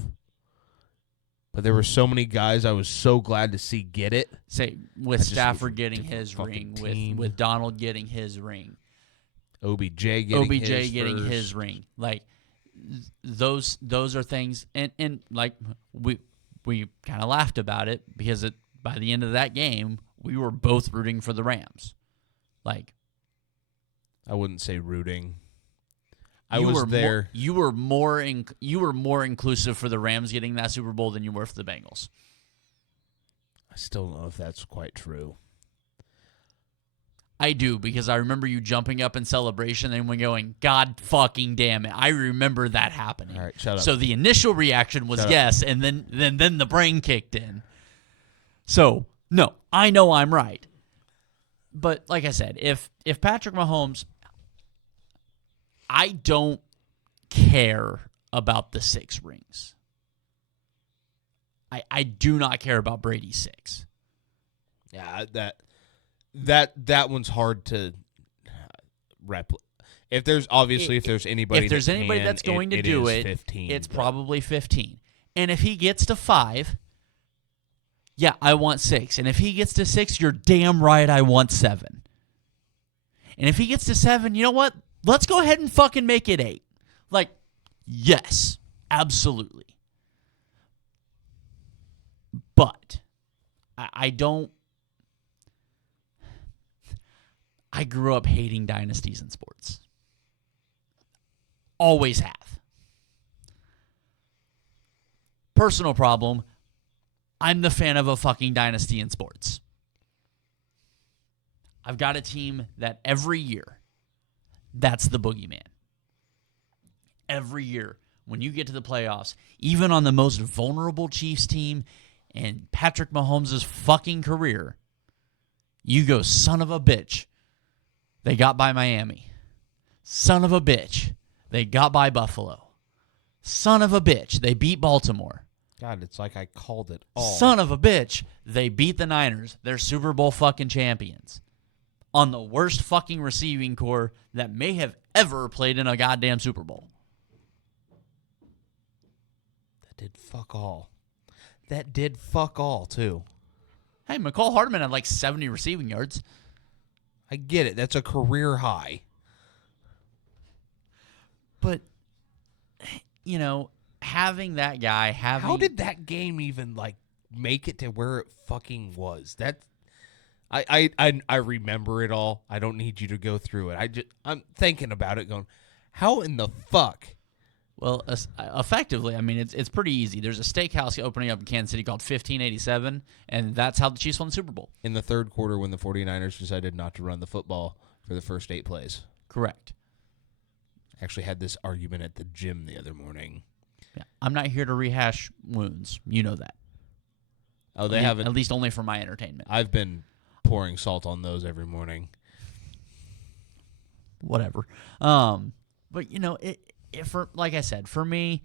but there were so many guys I was so glad to see get it. Say with Stafford getting his ring, with Donald getting his ring, OBJ getting his ring. Those are things, and we kind of laughed about it because by the end of that game we were both rooting for the Rams. I wouldn't say rooting. I was there. You were more inclusive for the Rams getting that Super Bowl than you were for the Bengals. I still don't know if that's quite true. I do, because I remember you jumping up in celebration and when going, God fucking damn it. I remember that happening. All right, shut up. So the initial reaction was yes, and then the brain kicked in. So, no, I know I'm right. But like I said, if Patrick Mahomes, I don't care about the 6 rings. I do not care about Brady's 6. Yeah, that one's hard to replicate. If there's anybody that's going to do it, 15, it's probably 15. And if he gets to 5, yeah, I want 6. And if he gets to 6, you're damn right I want 7. And if he gets to 7, you know what? Let's go ahead and fucking make it 8. Yes, absolutely. But I don't. I grew up hating dynasties in sports. Always have. Personal problem, I'm the fan of a fucking dynasty in sports. I've got a team that every year, that's the boogeyman. Every year, when you get to the playoffs, even on the most vulnerable Chiefs team, in Patrick Mahomes' fucking career, you go, son of a bitch, they got by Miami. Son of a bitch, they got by Buffalo. Son of a bitch, they beat Baltimore. God, it's like I called it all. Son of a bitch, they beat the Niners. They're Super Bowl fucking champions. On the worst fucking receiving core that may have ever played in a goddamn Super Bowl. That did fuck all. That did fuck all, too. Hey, McCall Hardman had like 70 receiving yards. I get it. That's a career high. But, you know, having that guy, How did that game even, like, make it to where it fucking was? I remember it all. I don't need you to go through it. I'm thinking about it going, how in the fuck? Well, effectively, I mean, it's pretty easy. There's a steakhouse opening up in Kansas City called 1587, and that's how the Chiefs won the Super Bowl. In the third quarter when the 49ers decided not to run the football for the first 8 plays. Correct. Actually had this argument at the gym the other morning. Yeah. I'm not here to rehash wounds. You know that. Oh, they haven't. At least only for my entertainment. I've been pouring salt on those every morning. Whatever. But, you know, for like I said, for me,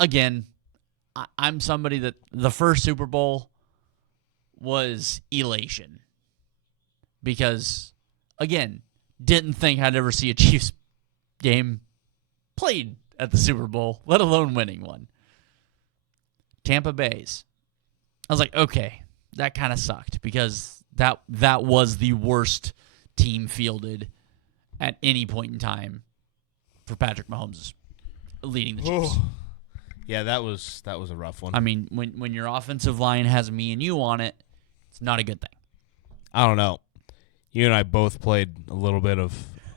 again, I'm somebody that the first Super Bowl was elation. Because, again, didn't think I'd ever see a Chiefs game played at the Super Bowl, let alone winning one. Tampa Bay's. I was like, okay, that kind of sucked because that was the worst team fielded at any point in time for Patrick Mahomes leading the Chiefs. Yeah, that was a rough one. I mean, when your offensive line has me and you on it, it's not a good thing. I don't know. You and I both played a little bit of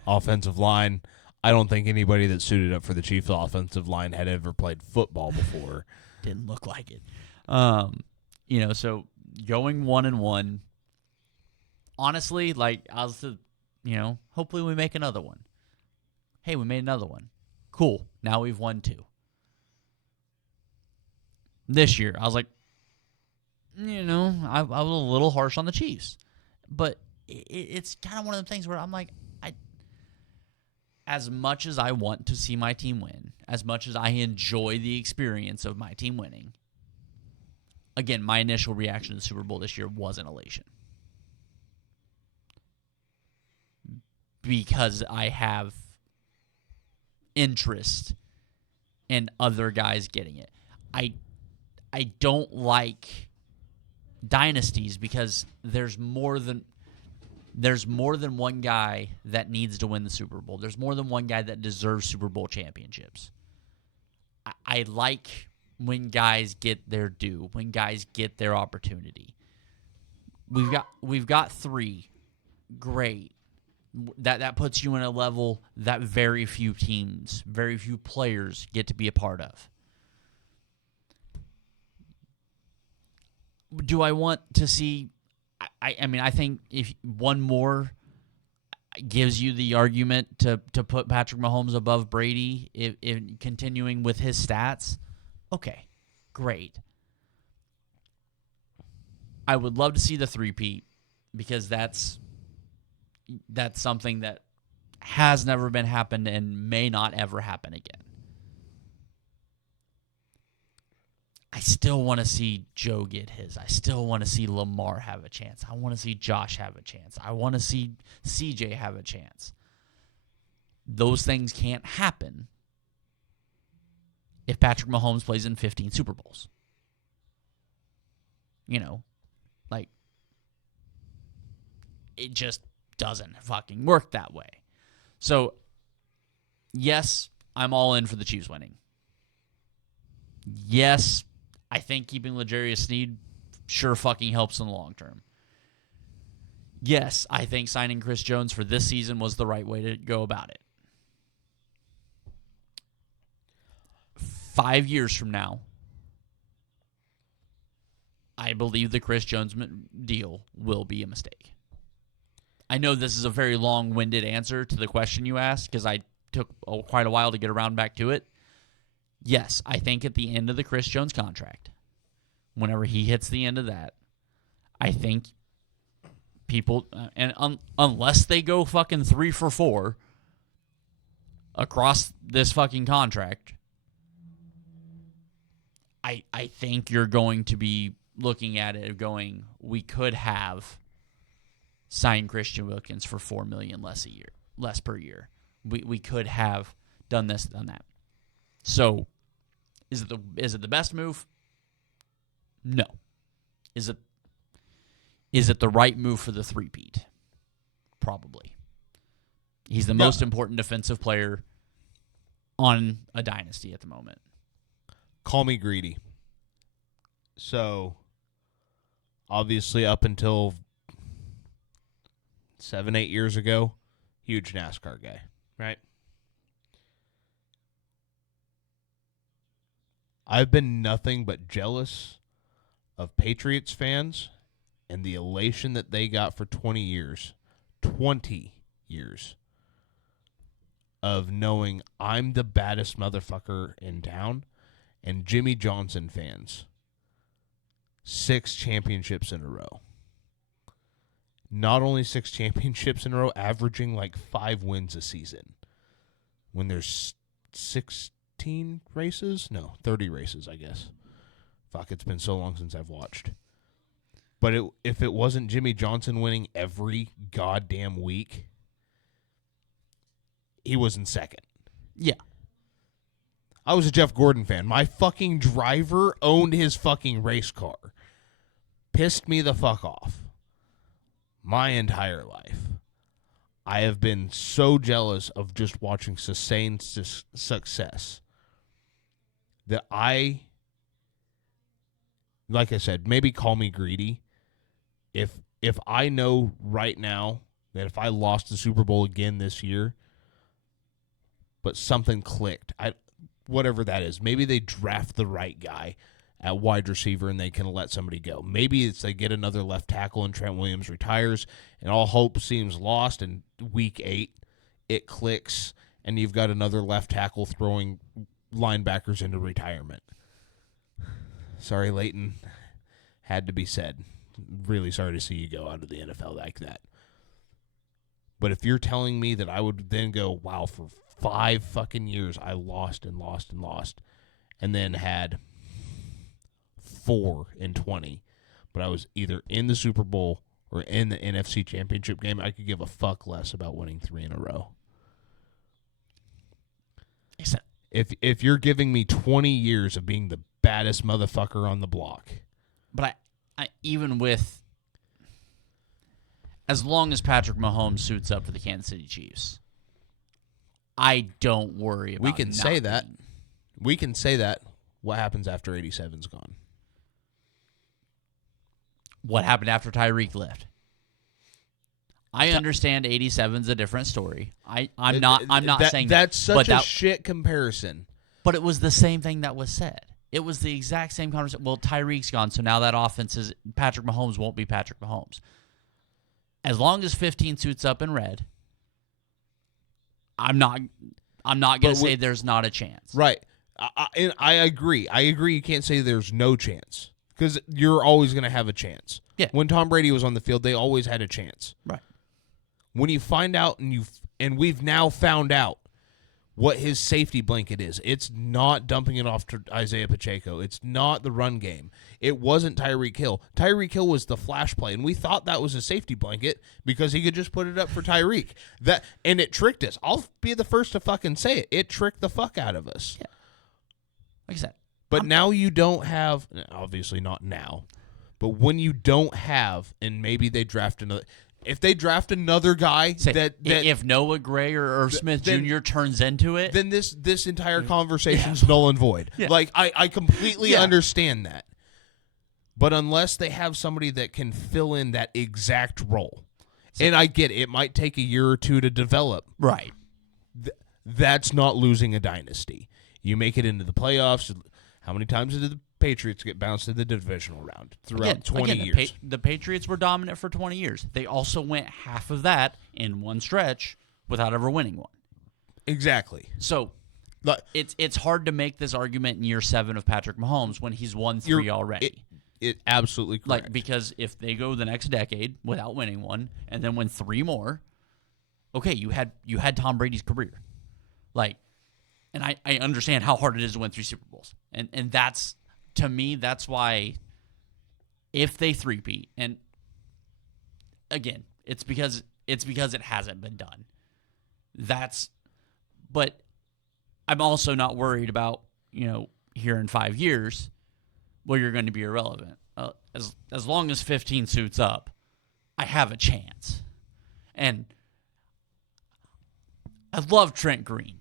offensive line. I don't think anybody that suited up for the Chiefs offensive line had ever played football before. Didn't look like it. You know, so going 1-1, honestly, like, I was, you know, hopefully we make another one. Hey, we made another one. Cool. Now we've won 2. This year, I was like, you know, I was a little harsh on the Chiefs. But it's kind of one of the things where I'm like, as much as I want to see my team win, as much as I enjoy the experience of my team winning, again, my initial reaction to the Super Bowl this year was an elation. Because I have interest in other guys getting it. I don't like dynasties because there's more than one guy that needs to win the Super Bowl. There's more than one guy that deserves Super Bowl championships. I like when guys get their due, when guys get their opportunity. We've got 3. Great. That puts you in a level that very few teams, very few players get to be a part of. Do I want to see... I mean, I think if one more gives you the argument to put Patrick Mahomes above Brady, if continuing with his stats, okay, great. I would love to see the 3-peat because that's something that has never been happened and may not ever happen again. I still want to see Joe get his. I still want to see Lamar have a chance. I want to see Josh have a chance. I want to see CJ have a chance. Those things can't happen if Patrick Mahomes plays in 15 Super Bowls. You know, like, it just doesn't fucking work that way. So, yes, I'm all in for the Chiefs winning. Yes, I think keeping L'Jarius Sneed sure fucking helps in the long term. Yes, I think signing Chris Jones for this season was the right way to go about it. 5 years from now, I believe the Chris Jones deal will be a mistake. I know this is a very long-winded answer to the question you asked because I took quite a while to get around back to it. Yes, I think at the end of the Chris Jones contract, whenever he hits the end of that, I think people, unless they go fucking 3 for 4 across this fucking contract, I think you're going to be looking at it going, we could have signed Christian Wilkins for $4 million less per year. We could have done this, done that. So, is it the best move? No. Is it the right move for the three-peat? Probably. He's the most important defensive player on a dynasty at the moment. Call me greedy. So, obviously up until 7-8 years ago, huge NASCAR guy, right? I've been nothing but jealous of Patriots fans and the elation that they got for 20 years. 20 years of knowing I'm the baddest motherfucker in town, and Jimmy Johnson fans. 6 championships in a row. Not only 6 championships in a row, averaging like 5 wins a season. When there's 16 races? No, 30 races, I guess. Fuck, it's been so long since I've watched. But if it wasn't Jimmy Johnson winning every goddamn week, he was in second. Yeah. I was a Jeff Gordon fan. My fucking driver owned his fucking race car. Pissed me the fuck off. My entire life. I have been so jealous of just watching sustained success that like I said, maybe call me greedy. If I know right now that if I lost the Super Bowl again this year, but something clicked, whatever that is, maybe they draft the right guy at wide receiver and they can let somebody go. Maybe it's they get another left tackle and Trent Williams retires and all hope seems lost, and week 8 it clicks and you've got another left tackle throwing linebackers into retirement. Sorry, Leighton. Had to be said. Really sorry to see you go out of the NFL like that. But if you're telling me that I would then go, wow, for 5 fucking years I lost and lost and lost, and then had 4 in 20, but I was either in the Super Bowl or in the NFC Championship game, I could give a fuck less about winning 3 in a row. If you're giving me 20 years of being the baddest motherfucker on the block. But I even with, as long as Patrick Mahomes suits up for the Kansas City Chiefs, I don't worry about. We can say that. We can say that. What happens after 87's gone? What happened after Tyreek left? I understand 87's a different story. I'm not saying that's such a shit comparison. But it was the same thing that was said. It was the exact same conversation. Well, Tyreek's gone, so now that offense is Patrick Mahomes won't be Patrick Mahomes. As long as 15 suits up in red, I'm not going to say there's not a chance. Right. I agree. I agree you can't say there's no chance because you're always going to have a chance. Yeah. When Tom Brady was on the field, they always had a chance. Right. When you find out and we've now found out what his safety blanket is. It's not dumping it off to Isaiah Pacheco. It's not the run game. It wasn't Tyreek Hill. Tyreek Hill was the flash play, and we thought that was a safety blanket because he could just put it up for Tyreek. And it tricked us. I'll be the first to fucking say it. It tricked the fuck out of us. Yeah. Like I said. But now you don't have, obviously not now, but when you don't have, and maybe they draft another. If they draft another guy if Noah Gray or Smith Jr. turns into it, then this entire conversation's null and void. Yeah. Like I completely understand that. But unless they have somebody that can fill in that exact role, and I get it might take a year or two to develop. Right. That's not losing a dynasty. You make it into the playoffs. How many times did the Patriots get bounced in the divisional round throughout 20 years? The Patriots were dominant for 20 years. They also went half of that in one stretch without ever winning one. Exactly. So it's hard to make this argument in year 7 of Patrick Mahomes when he's won 3 already. absolutely correct. Like, because if they go the next decade without winning one and then win 3 more, okay, you had Tom Brady's career. Like, and I understand how hard it is to win 3 Super Bowls. And that's, to me, that's why if they three-peat, and again, it's because it hasn't been done. But I'm also not worried about, here in 5 years, well, you're going to be irrelevant. As long as 15 suits up, I have a chance. And I love Trent Green.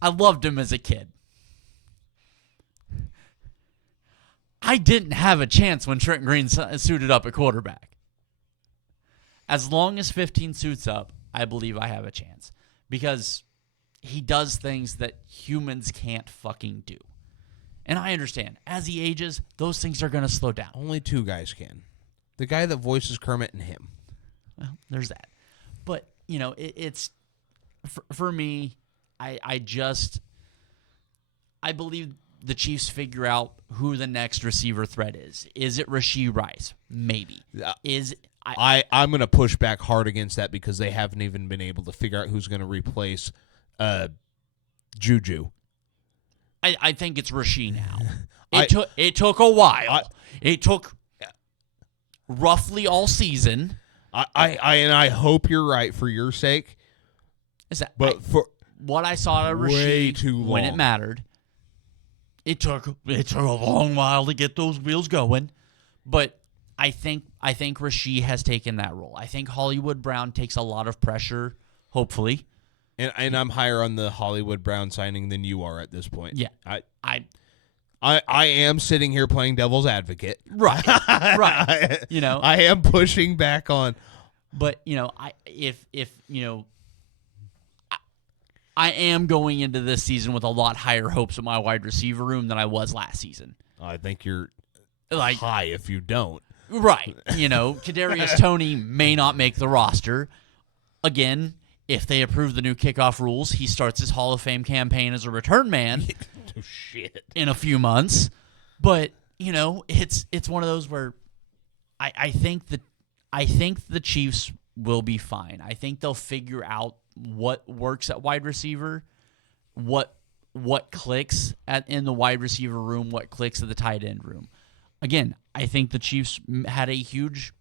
I loved him as a kid. I didn't have a chance when Trent Green suited up at quarterback. As long as 15 suits up, I believe I have a chance. Because he does things that humans can't fucking do. And I understand, as he ages, those things are going to slow down. Only 2 guys can. The guy that voices Kermit and him. Well, there's that. But, it's, for me, I believe the Chiefs figure out who the next receiver threat is. Is it Rashee Rice? Maybe. I'm going to push back hard against that because they haven't even been able to figure out who's going to replace Juju. I think it's Rashee now. It took a while. It took roughly all season. I hope you're right for your sake. But for what I saw of Rashee when it mattered, it took a long while to get those wheels going. But I think Rashee has taken that role. I think Hollywood Brown takes a lot of pressure, hopefully. And I'm higher on the Hollywood Brown signing than you are at this point. Yeah. I am sitting here playing devil's advocate. Right. Right. I am pushing back on. But, I am going into this season with a lot higher hopes of my wide receiver room than I was last season. I think you're high if you don't. Right. Kadarius Toney may not make the roster. Again, if they approve the new kickoff rules, he starts his Hall of Fame campaign as a return man in a few months. But, it's one of those where I think the Chiefs will be fine. I think they'll figure out what works at wide receiver, what clicks in the wide receiver room, what clicks at the tight end room. Again, I think the Chiefs had a huge,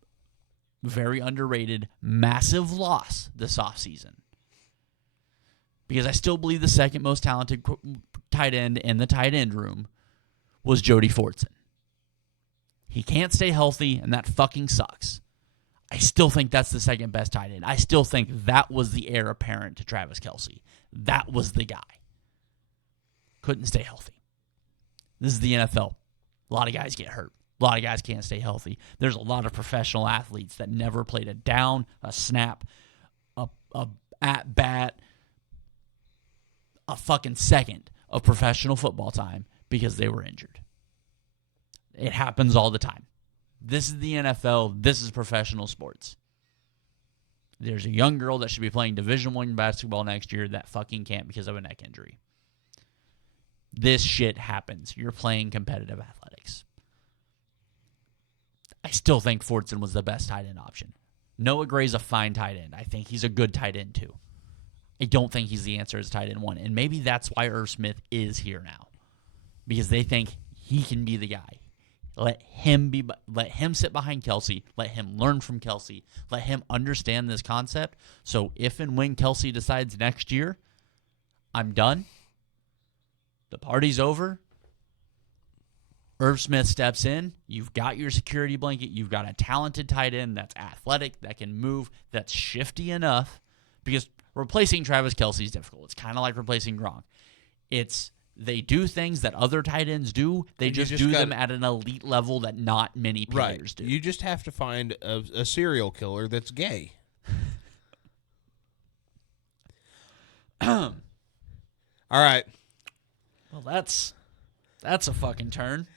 very underrated, massive loss this offseason. Because I still believe the second most talented tight end in the tight end room was Jody Fortson. He can't stay healthy, and that fucking sucks. I still think that's the second best tight end. I still think that was the heir apparent to Travis Kelce. That was the guy. Couldn't stay healthy. This is the NFL. A lot of guys get hurt. A lot of guys can't stay healthy. There's a lot of professional athletes that never played a down, a snap, a at bat, a fucking second of professional football time because they were injured. It happens all the time. This is the NFL. This is professional sports. There's a young girl that should be playing Division I basketball next year that fucking can't because of a neck injury. This shit happens. You're playing competitive athletics. I still think Fortson was the best tight end option. Noah Gray's a fine tight end. I think he's a good tight end too. I don't think he's the answer as tight end 1. And maybe that's why Irv Smith is here now. Because they think he can be the guy. Let him sit behind Kelce. Let him learn from Kelce. Let him understand this concept. So if and when Kelce decides next year, I'm done, the party's over, Irv Smith steps in, you've got your security blanket, you've got a talented tight end that's athletic, that can move, that's shifty enough, because replacing Travis Kelce is difficult. It's kind of like replacing Gronk. They do things that other tight ends do. They just do them at an elite level that not many players do. You just have to find a serial killer that's gay. All right. Well, that's a fucking turn.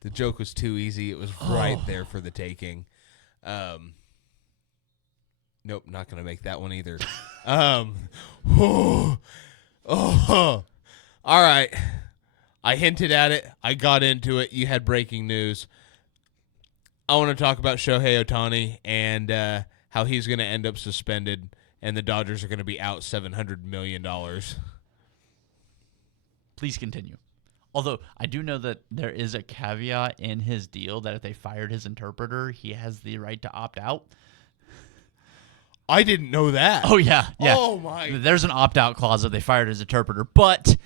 The joke was too easy. It was right there for the taking. Nope, not going to make that one either. All right. I hinted at it. I got into it. You had breaking news. I want to talk about Shohei Ohtani and how he's going to end up suspended, and the Dodgers are going to be out $700 million. Please continue. Although I do know that there is a caveat in his deal that if they fired his interpreter, he has the right to opt out. I didn't know that. Oh, yeah. Oh, my. There's an opt-out clause if they fired his interpreter, but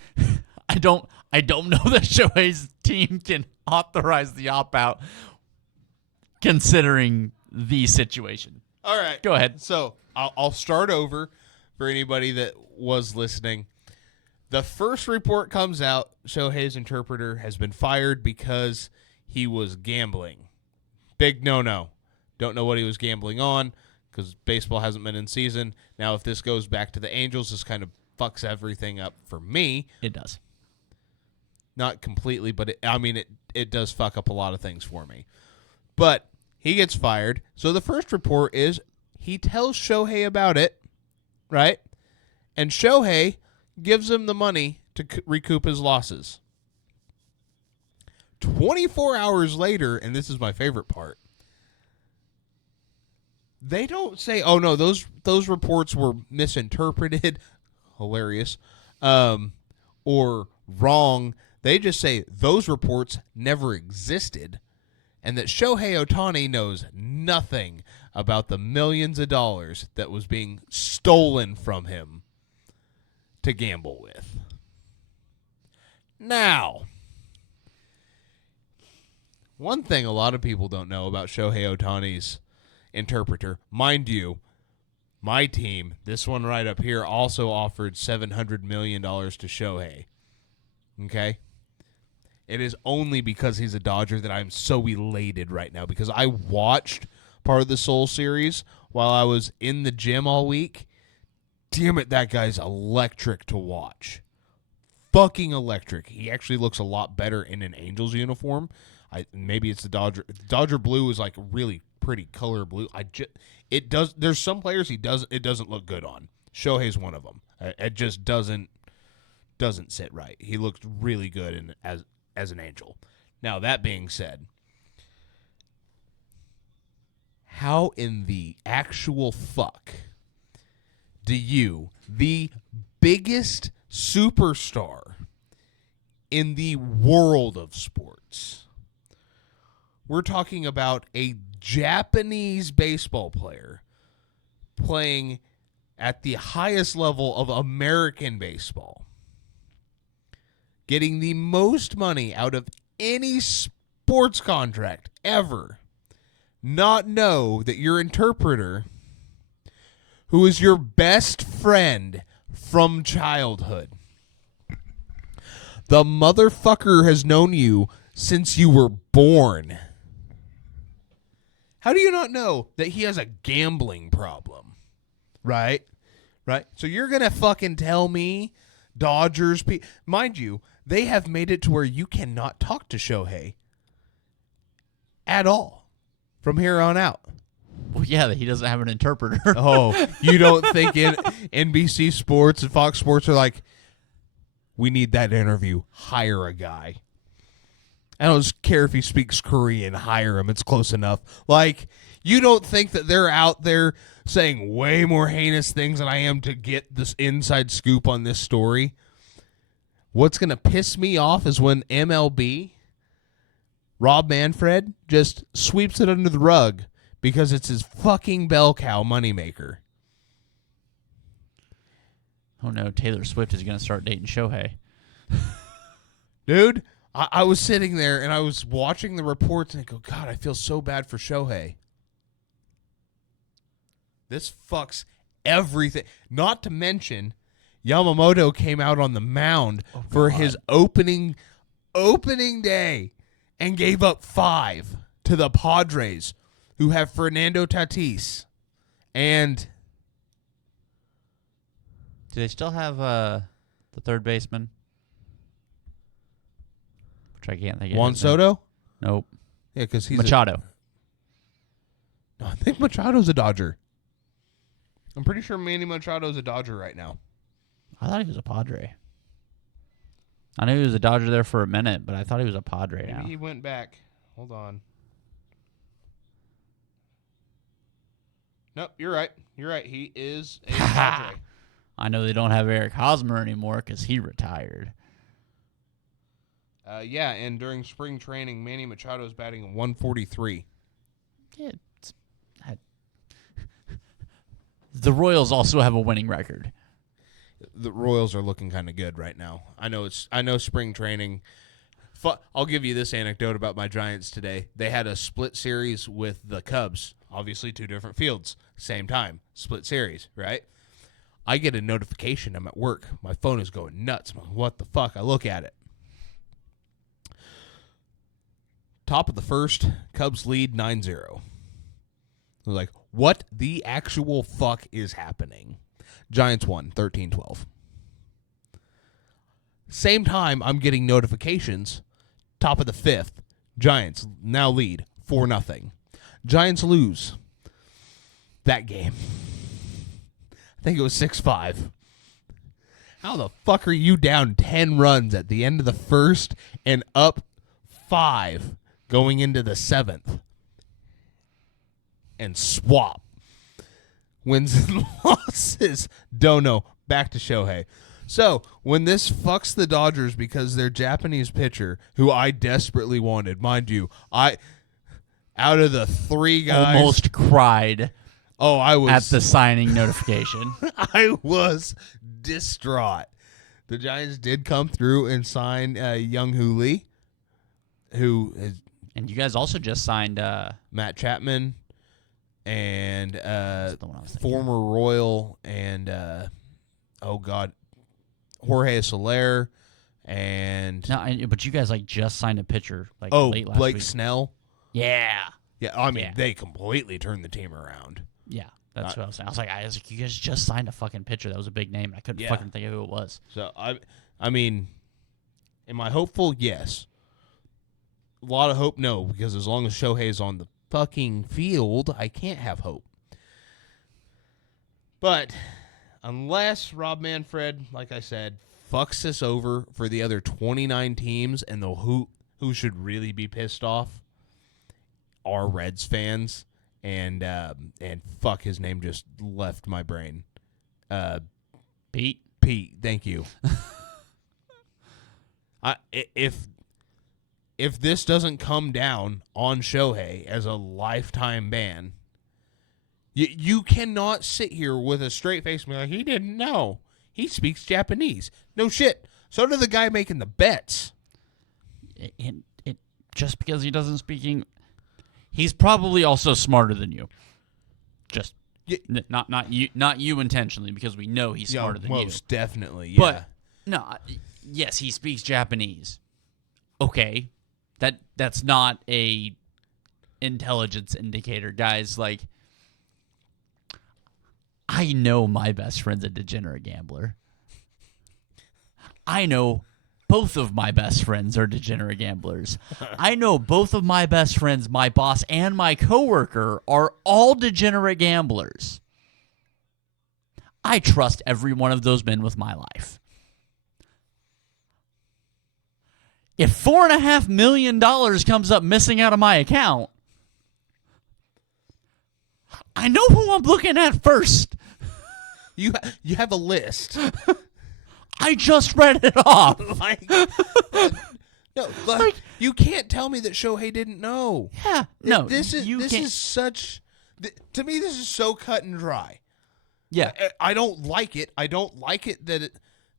I don't know that Shohei's team can authorize the opt-out considering the situation. All right. Go ahead. So I'll start over for anybody that was listening. The first report comes out, Shohei's interpreter has been fired because he was gambling. Big no-no. Don't know what he was gambling on because baseball hasn't been in season. Now, if this goes back to the Angels, this kind of fucks everything up for me. It does. Not completely, but it does fuck up a lot of things for me. But he gets fired. So the first report is he tells Shohei about it, right? And Shohei gives him the money to recoup his losses. 24 hours later, and this is my favorite part, they don't say, oh, no, those reports were misinterpreted, hilarious, or wrong. They just say those reports never existed and that Shohei Ohtani knows nothing about the millions of dollars that was being stolen from him to gamble with. Now, one thing a lot of people don't know about Shohei Ohtani's interpreter, mind you, my team, this one right up here, also offered $700 million to Shohei. Okay? It is only because he's a Dodger that I'm so elated right now because I watched part of the Soul series while I was in the gym all week. Damn it, that guy's electric to watch. Fucking electric. He actually looks a lot better in an Angels uniform. Maybe it's the Dodger. Dodger blue is like really pretty color blue. It does. There's some players it doesn't look good on. Shohei's one of them. It just doesn't sit right. He looks really good as an Angel. Now that being said, how in the actual fuck do you, the biggest superstar in the world of sports, we're talking about a Japanese baseball player playing at the highest level of American baseball, getting the most money out of any sports contract ever, not know that your interpreter, who is your best friend from childhood, the motherfucker has known you since you were born. How do you not know that he has a gambling problem? Right? So you're going to fucking tell me Dodgers, mind you, they have made it to where you cannot talk to Shohei at all from here on out. Well, yeah, he doesn't have an interpreter. Oh, you don't think NBC Sports and Fox Sports are like, we need that interview, hire a guy. I don't care if he speaks Korean, hire him, it's close enough. Like, you don't think that they're out there saying way more heinous things than I am to get this inside scoop on this story? What's going to piss me off is when MLB, Rob Manfred, just sweeps it under the rug because it's his fucking bell cow moneymaker. Oh, no, Taylor Swift is going to start dating Shohei. Dude, I was sitting there and I was watching the reports and I go, God, I feel so bad for Shohei. This fucks everything. Not to mention, Yamamoto came out on the mound for his opening day and gave up 5 to the Padres, who have Fernando Tatis. And do they still have the third baseman? Which I can't think of. Juan Soto? Nope. Yeah, because he's Machado. No, I think Machado's a Dodger. I'm pretty sure Manny Machado's a Dodger right now. I thought he was a Padre. I knew he was a Dodger there for a minute, but I thought he was a Padre Maybe now. he went back. Hold on. Nope, you're right. You're right. He is a Padre. I know they don't have Eric Hosmer anymore because he retired. Yeah, and during spring training, Manny Machado is batting 143. Yeah, the Royals also have a winning record. The Royals are looking kind of good right now. I know spring training. I'll give you this anecdote about my Giants today. They had a split series with the Cubs. Obviously, 2 different fields, same time, split series, right? I get a notification. I'm at work. My phone is going nuts. I'm like, what the fuck? I look at it. Top of the first, Cubs lead 9-0. I was like, what the actual fuck is happening? Giants won 13-12. Same time, I'm getting notifications. Top of the fifth, Giants now lead 4-0. Giants lose that game. I think it was 6-5. How the fuck are you down 10 runs at the end of the first and up 5 going into the 7th? And swap. Wins and losses. Don't know. Back to Shohei. So, when this fucks the Dodgers because their Japanese pitcher, who I desperately wanted, mind you, out of the 3 guys. Almost cried I was. at the signing notification. I was distraught. The Giants did come through and sign Young Hoo Lee, who is. And you guys also just signed Matt Chapman. And the one I was thinking. former Royal and Jorge Soler and but you guys just signed a pitcher late last Blake week. Snell. Yeah. Yeah, I mean they completely turned the team around. Yeah, that's what I was saying. I was like, you guys just signed a fucking pitcher. That was a big name. I couldn't fucking think of who it was. So I mean, am I hopeful? Yes. A lot of hope, no, because as long as Shohei's on the fucking field, I can't have hope. But unless Rob Manfred, like I said, fucks this over for the other 29 teams, and who should really be pissed off are Reds fans, and fuck, his name just left my brain. Pete, thank you. If this doesn't come down on Shohei as a lifetime ban, you cannot sit here with a straight face and be like, he didn't know. He speaks Japanese. No shit. So did the guy making the bets. Just because he doesn't speak English, he's probably also smarter than you. Just not you intentionally, because we know he's smarter than you. Most definitely, yeah. But no, yes, he speaks Japanese. Okay. That's not a intelligence indicator, guys. Like, I know my best friend's a degenerate gambler. I know both of my best friends are degenerate gamblers. I know both of my best friends, my boss and my coworker, are all degenerate gamblers. I trust every one of those men with my life. If $4.5 million comes up missing out of my account, I know who I'm looking at first. You have a list. I just read it off. You can't tell me that Shohei didn't know. Yeah, no. This is such. To me, this is so cut and dry. Yeah, I don't like it. I don't like it that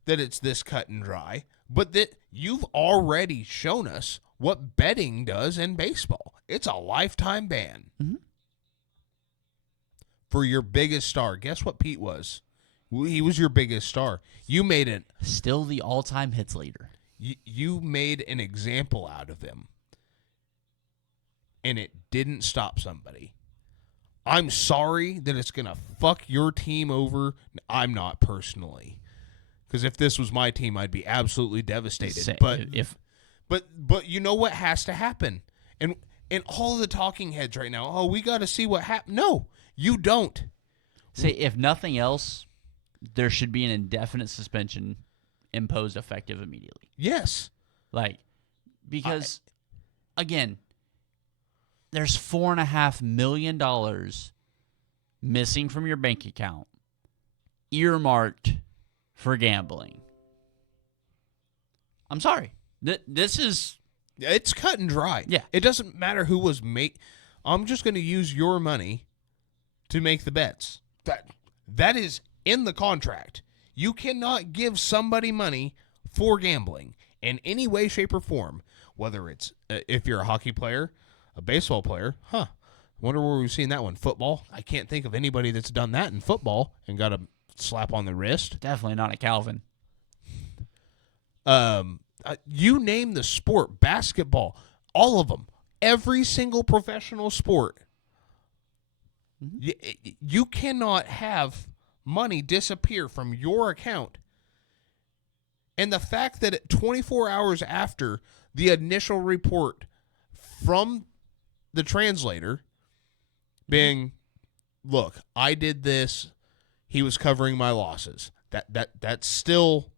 it's this cut and dry. But that you've already shown us what betting does in baseball. It's a lifetime ban. Mm-hmm. For your biggest star. Guess what Pete was? He was your biggest star. You made it. Still the all-time hits leader. You made an example out of him. And it didn't stop somebody. I'm sorry that it's going to fuck your team over. I'm not personally. Because if this was my team, I'd be absolutely devastated. But you know what has to happen? And all the talking heads right now, we got to see what happened. No, you don't. Say, if nothing else, there should be an indefinite suspension imposed effective immediately. Yes. Like, because, again, there's $4.5 million missing from your bank account, earmarked for gambling. I'm sorry. This is... It's cut and dry. Yeah. It doesn't matter who was I'm just going to use your money to make the bets. That is in the contract. You cannot give somebody money for gambling in any way, shape, or form. Whether it's if you're a hockey player, a baseball player, wonder where we've seen that one. Football. I can't think of anybody that's done that in football and got a slap on the wrist. Definitely not a Calvin. You name the sport, basketball, all of them, every single professional sport. Mm-hmm. You cannot have money disappear from your account. And the fact that 24 hours after the initial report from the translator being, look, I did this, he was covering my losses. That's still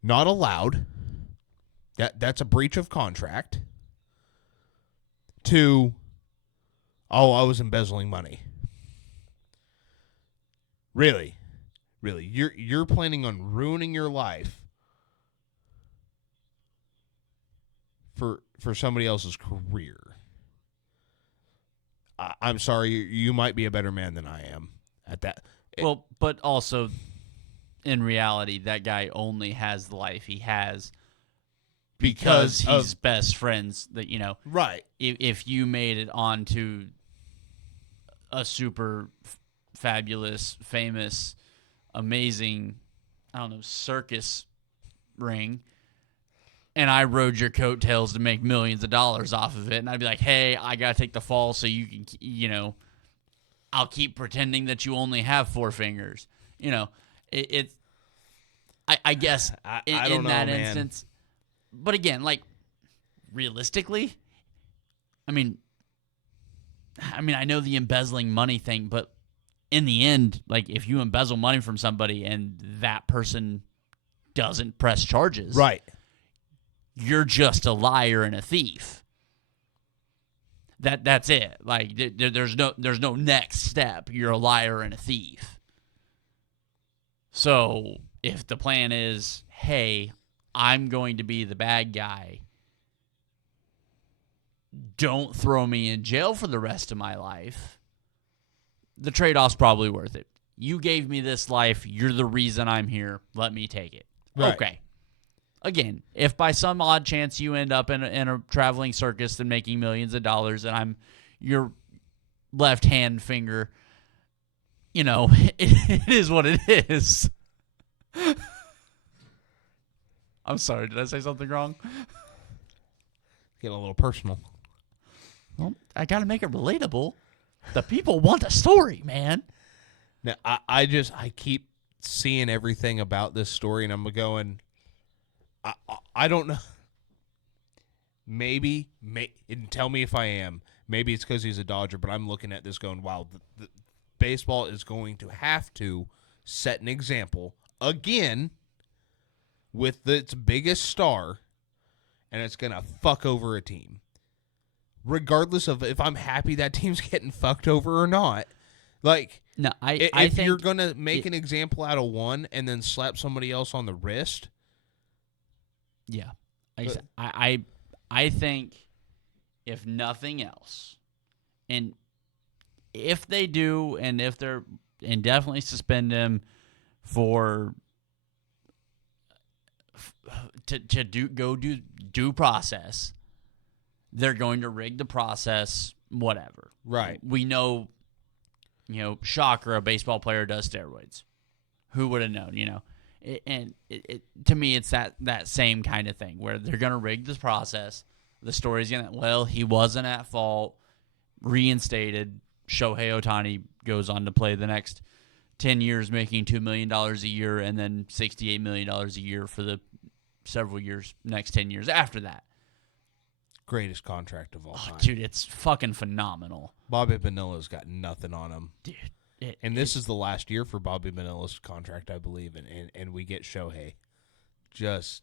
not allowed. That's a breach of contract. To, I was embezzling money. Really? You're planning on ruining your life for somebody else's career. I'm sorry, you might be a better man than I am at that. Well, but also, in reality, that guy only has the life he has because he's best friends. That right. If you made it onto a super fabulous, famous, amazing, circus ring, and I rode your coattails to make millions of dollars off of it, and I'd be like, hey, I gotta take the fall so you can, I'll keep pretending that you only have 4 fingers. I guess in that instance. But again, like, realistically, I mean, I know the embezzling money thing, but in the end, like, if you embezzle money from somebody and that person doesn't press charges, right, you're just a liar and a thief. That's it. Like, there's no next step. You're a liar and a thief. So if the plan is, hey, I'm going to be the bad guy, don't throw me in jail for the rest of my life, the trade-off's probably worth it. You gave me this life. You're the reason I'm here. Let me take it. Right. Okay. Again, if by some odd chance you end up in a traveling circus and making millions of dollars and I'm your left-hand finger, it is what it is. I'm sorry. Did I say something wrong? Getting a little personal. Well, I got to make it relatable. The people want the story, man. Now, I keep seeing everything about this story, and I'm going, I don't know. Maybe, and tell me if I am. Maybe it's because he's a Dodger, but I'm looking at this going, wow, the baseball is going to have to set an example again with its biggest star, and it's going to fuck over a team. Regardless of if I'm happy that team's getting fucked over or not. Like, no, I if think you're going to make an example out of one and then slap somebody else on the wrist. Yeah. I think if nothing else, and if they do, and if they're, and definitely suspend him for to do due process, they're going to rig the process, whatever. Right. We know, shocker, a baseball player does steroids. Who would have known, And to me, it's that same kind of thing where they're going to rig this process. The story's going to, he wasn't at fault, reinstated. Shohei Ohtani goes on to play the next 10 years making $2 million a year and then $68 million a year for the several years, next 10 years after that. Greatest contract of all time. Dude, it's fucking phenomenal. Bobby Bonilla's got nothing on him. Dude. This is the last year for Bobby Bonilla's contract, I believe, and we get Shohei. just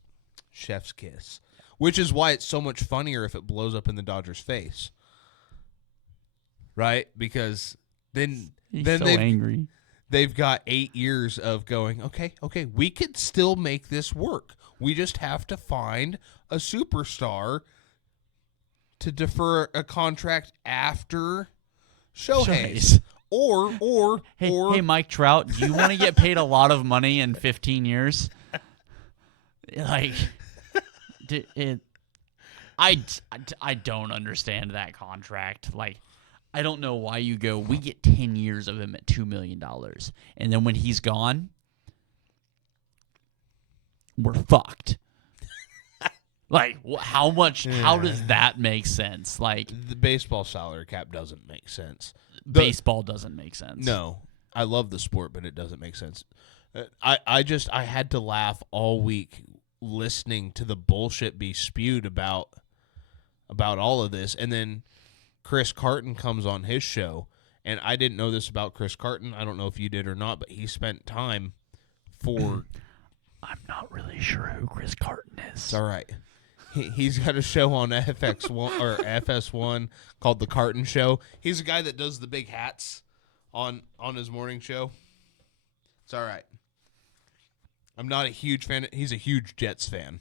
chef's kiss. Which is why it's so much funnier if it blows up in the Dodgers' face. Right? Because then so angry. They've got 8 years of going, okay, we could still make this work. We just have to find a superstar to defer a contract after Shohei's. Or Hey, Mike Trout, do you want to get paid a lot of money in 15 years? Like, I don't understand that contract. Like, I don't know why you go, we get 10 years of him at $2 million. And then when he's gone, we're fucked. Like, how much, how does that make sense? Like, the baseball salary cap doesn't make sense. Baseball doesn't make sense. No. I love the sport, but it doesn't make sense. I had to laugh all week listening to the bullshit be spewed about all of this. And then Chris Carton comes on his show, and I didn't know this about Chris Carton. I don't know if you did or not, but he spent time for... I'm not really sure who Chris Carton is. It's all right. He's got a show on FX1 or FS1 called The Carton Show. He's a guy that does the big hats on his morning show. It's all right. I'm not a huge fan. He's a huge Jets fan.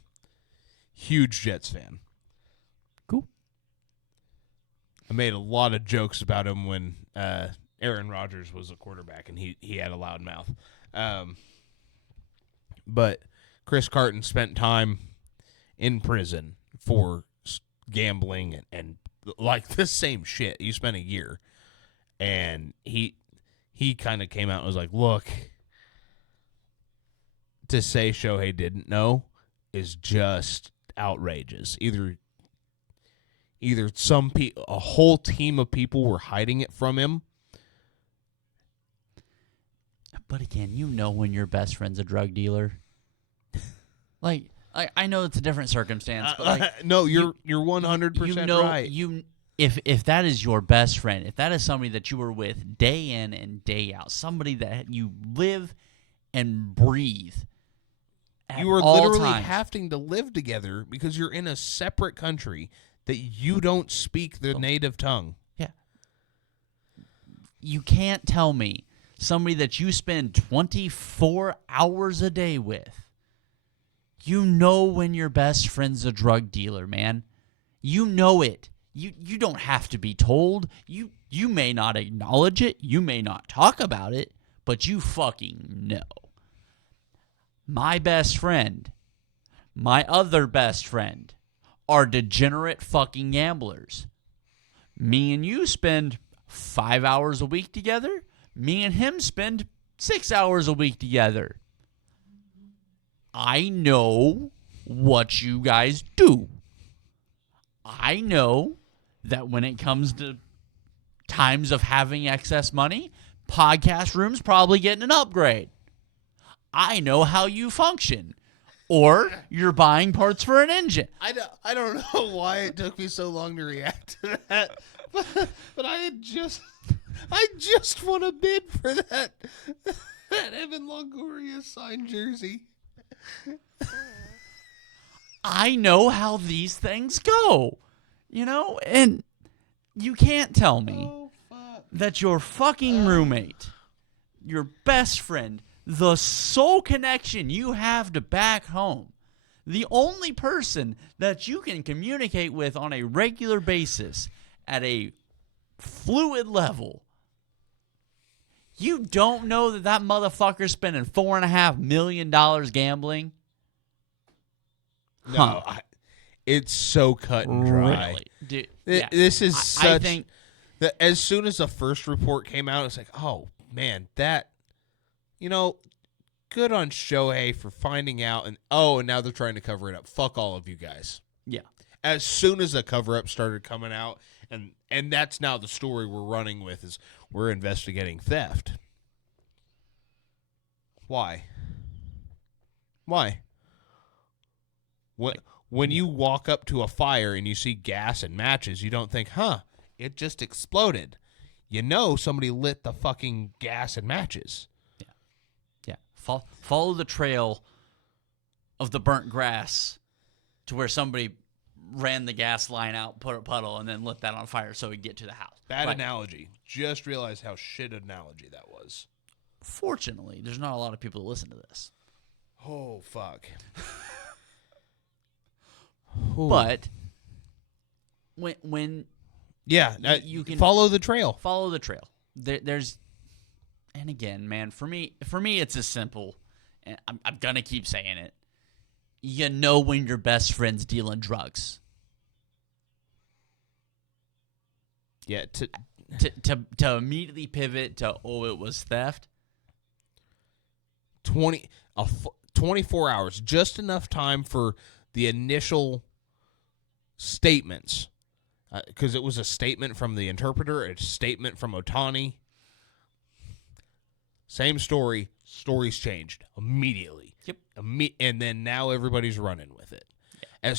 Huge Jets fan. Cool. I made a lot of jokes about him when Aaron Rodgers was a quarterback and he had a loud mouth. But Chris Carton spent time in prison for gambling and like the same shit. He spent a year. And he kind of came out and was like, look, to say Shohei didn't know is just outrageous. Either a whole team of people were hiding it from him. But again, you know when your best friend's a drug dealer. Like, I know it's a different circumstance, but like, no, you're 100% right. If that is your best friend, if that is somebody that you were with day in and day out, somebody that you live and breathe at you are all literally times. having to live together because you're in a separate country that you don't speak the native tongue. Yeah. You can't tell me somebody that you spend 24 hours a day with, you know when your best friend's a drug dealer, man. You know it. You don't have to be told. You may not acknowledge it. You may not talk about it, but you fucking know. My best friend, my other best friend, are degenerate fucking gamblers. Me and you spend 5 hours a week together. Me and him spend 6 hours a week together. I know what you guys do. I know that when it comes to times of having excess money, podcast room's probably getting an upgrade. I know how you function. Or you're buying parts for an engine. I don't know why it took me so long to react to that, but I just want to bid for that Evan Longoria signed jersey. I know how these things go, you know, and you can't tell me that your fucking roommate, your best friend, the sole connection you have to back home, the only person that you can communicate with on a regular basis at a fluid level, you don't know that motherfucker's spending $4.5 million gambling? No, it's so cut and dry. Really? Dude, this is such... I think that as soon as the first report came out, it's like, oh, man, that... You know, good on Shohei for finding out, and now they're trying to cover it up. Fuck all of you guys. Yeah. As soon as the cover-up started coming out, and that's now the story we're running with, is we're investigating theft. Why? When you walk up to a fire and you see gas and matches, you don't think, it just exploded. You know somebody lit the fucking gas and matches. Yeah. Follow the trail of the burnt grass to where somebody ran the gas line out, put a puddle, and then lit that on fire so he'd get to the house. Bad analogy. Just realized how shit analogy that was. Fortunately, there's not a lot of people that listen to this. Oh, fuck. But when yeah, you can follow the trail. Follow the trail. There's, and again, man, for me, it's as simple, and I'm gonna keep saying it. You know when your best friend's dealing drugs. Yeah, to immediately pivot to, oh, it was theft. 24 hours, just enough time for the initial statements, because it was a statement from the interpreter, a statement from Otani. Same story, stories changed immediately. Yep. And then now everybody's running with it. Yeah.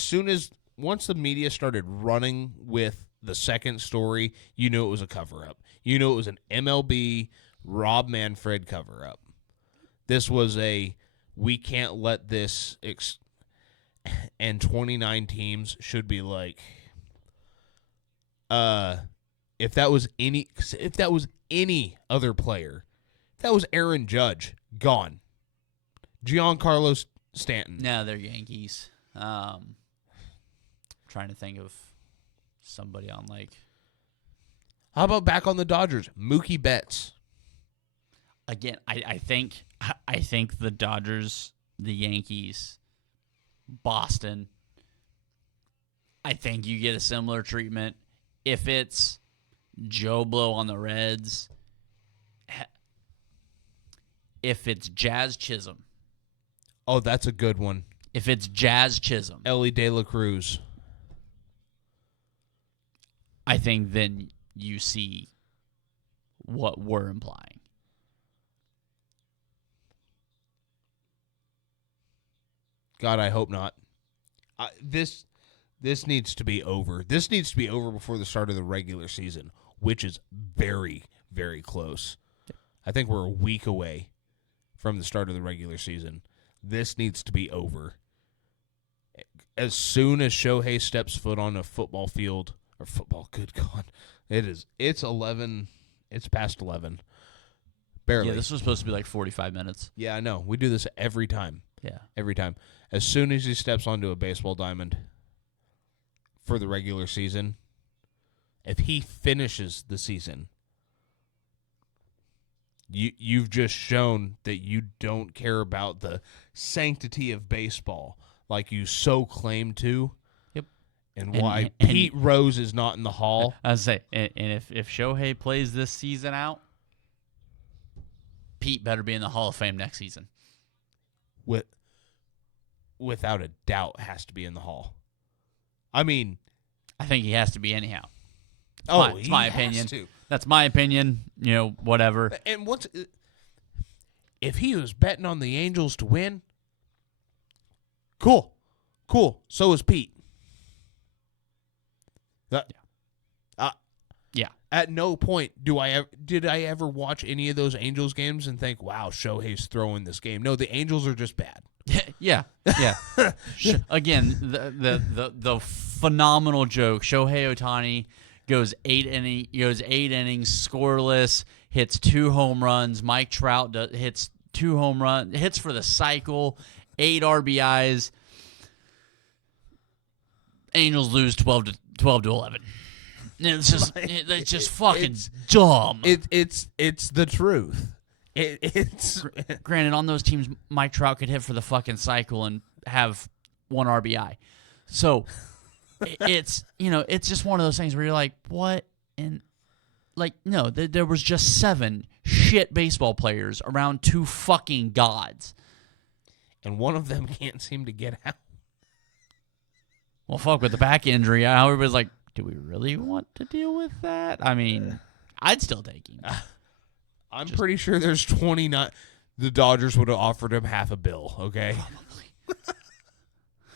Once the media started running with the second story, you knew it was a cover-up. You knew it was an MLB Rob Manfred cover-up. This was we can't let this, and 29 teams should be like, if that was any other player, if that was Aaron Judge, gone. Giancarlo Stanton. No, they're Yankees. Trying to think of somebody on like. How about back on the Dodgers? Mookie Betts. Again, I think the Dodgers, the Yankees, Boston. I think you get a similar treatment. If it's Joe Blow on the Reds, if it's Jazz Chisholm. Oh, that's a good one. If it's Jazz Chisholm. Ellie De La Cruz. I think then you see what we're implying. God, I hope not. This needs to be over. This needs to be over before the start of the regular season, which is very, very close. I think we're a week away from the start of the regular season. This needs to be over. As soon as Shohei steps foot on a football field, good God, it's 11, it's past 11. Barely. Yeah, this was supposed to be like 45 minutes. Yeah, I know. We do this every time. Yeah. Every time. As soon as he steps onto a baseball diamond for the regular season, if he finishes the season, you've just shown that you don't care about the sanctity of baseball like you so claim to. Yep. And why Pete Rose is not in the Hall. I was say, and if Shohei plays this season out, Pete better be in the Hall of Fame next season. Without a doubt, has to be in the Hall. I mean, I think he has to be anyhow. It's my opinion. That's my opinion. You know, whatever. And if he was betting on the Angels to win, cool. So is Pete. Yeah. At no point did I ever watch any of those Angels games and think, wow, Shohei's throwing this game. No, the Angels are just bad. Yeah. Again, the phenomenal joke. Shohei Ohtani goes eight innings, scoreless, hits 2 home runs. Mike Trout hits 2 home runs, hits for the cycle, 8 RBIs. Angels lose 12 to 11. It's just fucking dumb. It's the truth. It's granted, on those teams, Mike Trout could hit for the fucking cycle and have 1 RBI. So it's just one of those things where you're like, what? And like, no, there was just 7 shit baseball players around 2 fucking gods, and one of them can't seem to get out. Well, fuck, with the back injury, everybody's like, do we really want to deal with that? I mean, I'd still take him. I'm pretty sure there's 29. The Dodgers would have offered him half a bill, okay? Probably.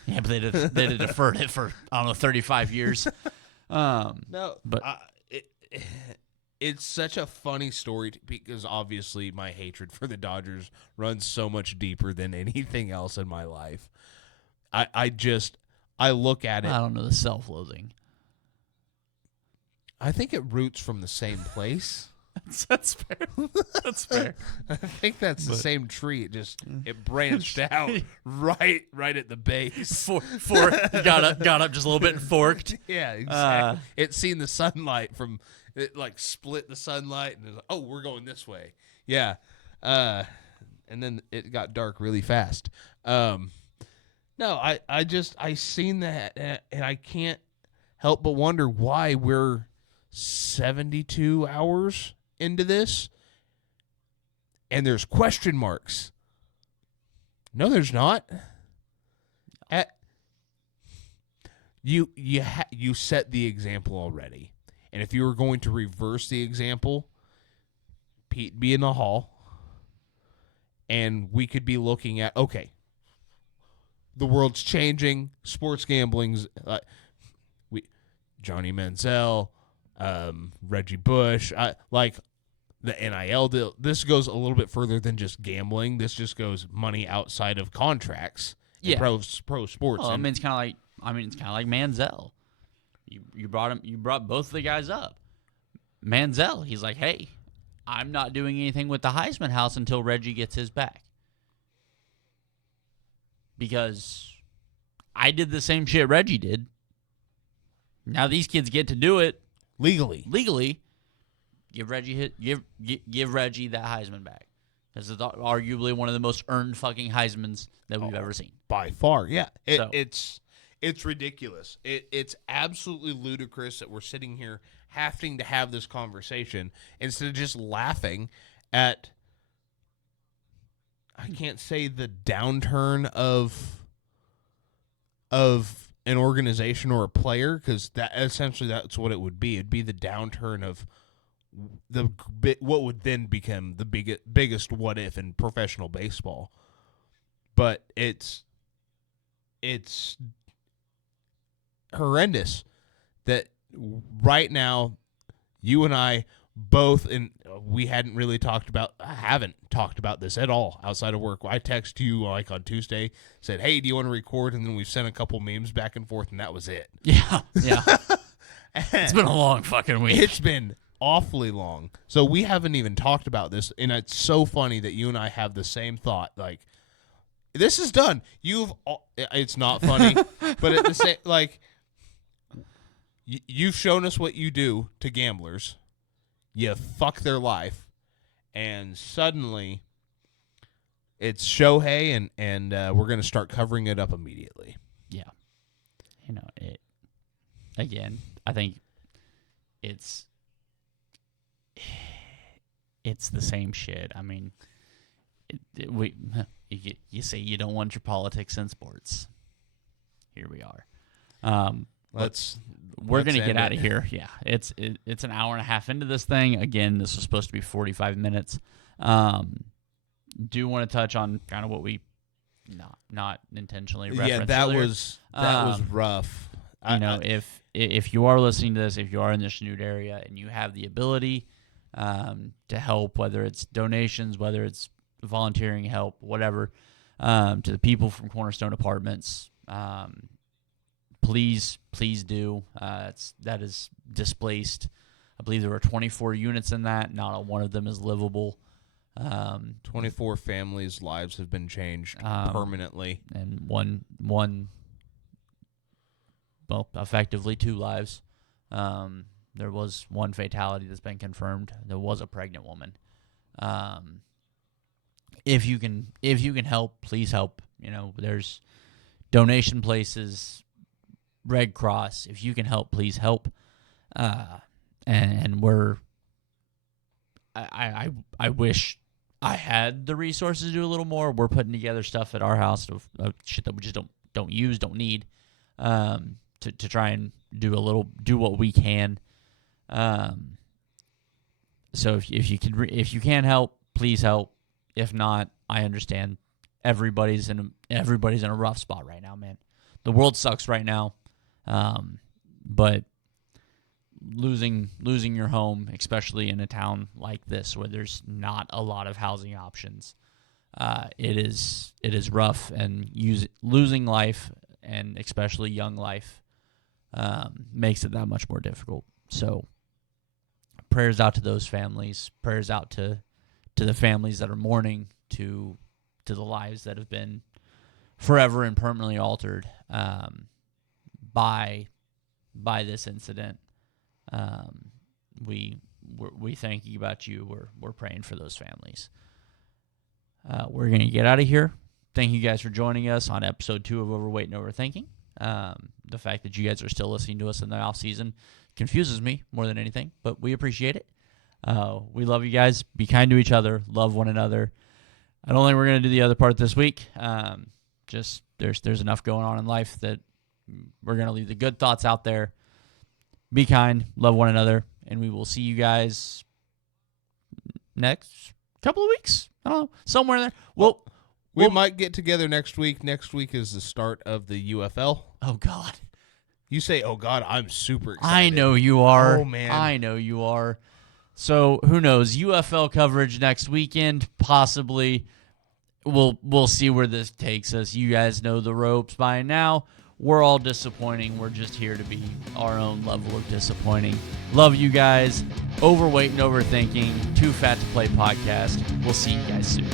Yeah, but they'd have deferred it for, I don't know, 35 years. No, but it's such a funny story because obviously my hatred for the Dodgers runs so much deeper than anything else in my life. I look at it. I don't know, the self-loathing. I think it roots from the same place. That's fair. That's fair. I think that's the same tree. It branched out right at the base. Got up just a little bit and forked. Yeah, exactly. It's seen the sunlight it like split the sunlight and it's like, oh, we're going this way. Yeah. And then it got dark really fast. No, I seen that and I can't help but wonder why we're 72 hours into this and there's question marks. No, there's not. You set the example already. And if you were going to reverse the example, Pete be in the hall and we could be looking at, okay, the world's changing, sports gambling's Johnny Manziel, Reggie Bush, like the NIL deal. This goes a little bit further than just gambling. This just goes money outside of contracts. Yeah, pro sports. Well, it's kind of like Manziel. You brought both of the guys up. Manziel, he's like, hey, I'm not doing anything with the Heisman house until Reggie gets his back. Because I did the same shit Reggie did. Now these kids get to do it legally. Give Reggie give Reggie that Heisman back. This is arguably one of the most earned fucking Heismans that we've ever seen. By far, yeah. It's ridiculous. It's absolutely ludicrous that we're sitting here having to have this conversation instead of just laughing at, I can't say the downturn of an organization or a player, because that's what it would be. It'd be the downturn of what would then become the biggest what if in professional baseball. But it's horrendous that right now you and I both, and we haven't talked about this at all outside of work. I text you like on Tuesday, said, hey, do you want to record? And then we've sent a couple memes back and forth, and that was it. Yeah. It's been a long fucking week. It's been awfully long. So we haven't even talked about this, and it's so funny that you and I have the same thought. Like, this is done. It's not funny, but at the same, like, you've shown us what you do to gamblers. You fuck their life, and suddenly it's Shohei, and we're going to start covering it up immediately. Yeah. Again, I think it's the same shit. I mean, you say you don't want your politics in sports. Here we are. We're going to get out of here. Yeah, it's an hour and a half into this thing. Again, this was supposed to be 45 minutes. Do want to touch on kind of what we not intentionally referenced. Yeah, that earlier. was rough. If you are listening to this, if you are in the Chanute area and you have the ability to help, whether it's donations, whether it's volunteering help, whatever, to the people from Cornerstone Apartments, please do. That is displaced. I believe there were 24 units in that. Not one of them is livable. 24 families' lives have been changed permanently. And one, well, effectively 2 lives. There was one fatality that's been confirmed. There was a pregnant woman. If you can help, please help. There's donation places, Red Cross. If you can help, please help. And I wish I had the resources to do a little more. We're putting together stuff at our house of shit that we just don't use, don't need, to try and do what we can. So if you can help, please help. If not, I understand. Everybody's in a rough spot right now, man. The world sucks right now. But losing your home, especially in a town like this where there's not a lot of housing options. It is rough, and losing life, and especially young life, makes it that much more difficult. So prayers out to those families. Prayers out to the families that are mourning, to the lives that have been forever and permanently altered by this incident. We thinking about you. We're praying for those families. We're going to get out of here. Thank you guys for joining us on episode 2 of Overweight and Overthinking. The fact that you guys are still listening to us in the off season confuses me more than anything, but we appreciate it. We love you guys. Be kind to each other. Love one another. I don't think we're going to do the other part this week. Just there's enough going on in life that we're going to leave the good thoughts out there. Be kind. Love one another. And we will see you guys next couple of weeks. I don't know. Somewhere there. We might get together next week. Next week is the start of the UFL. Oh, God. You say, oh, God, I'm super excited. I know you are. Oh, man. I know you are. So, who knows? UFL coverage next weekend, possibly. We'll see where this takes us. You guys know the ropes by now. We're all disappointing. We're just here to be our own level of disappointing. Love you guys. Overweight and Overthinking. Too Fat to Play podcast. We'll see you guys soon.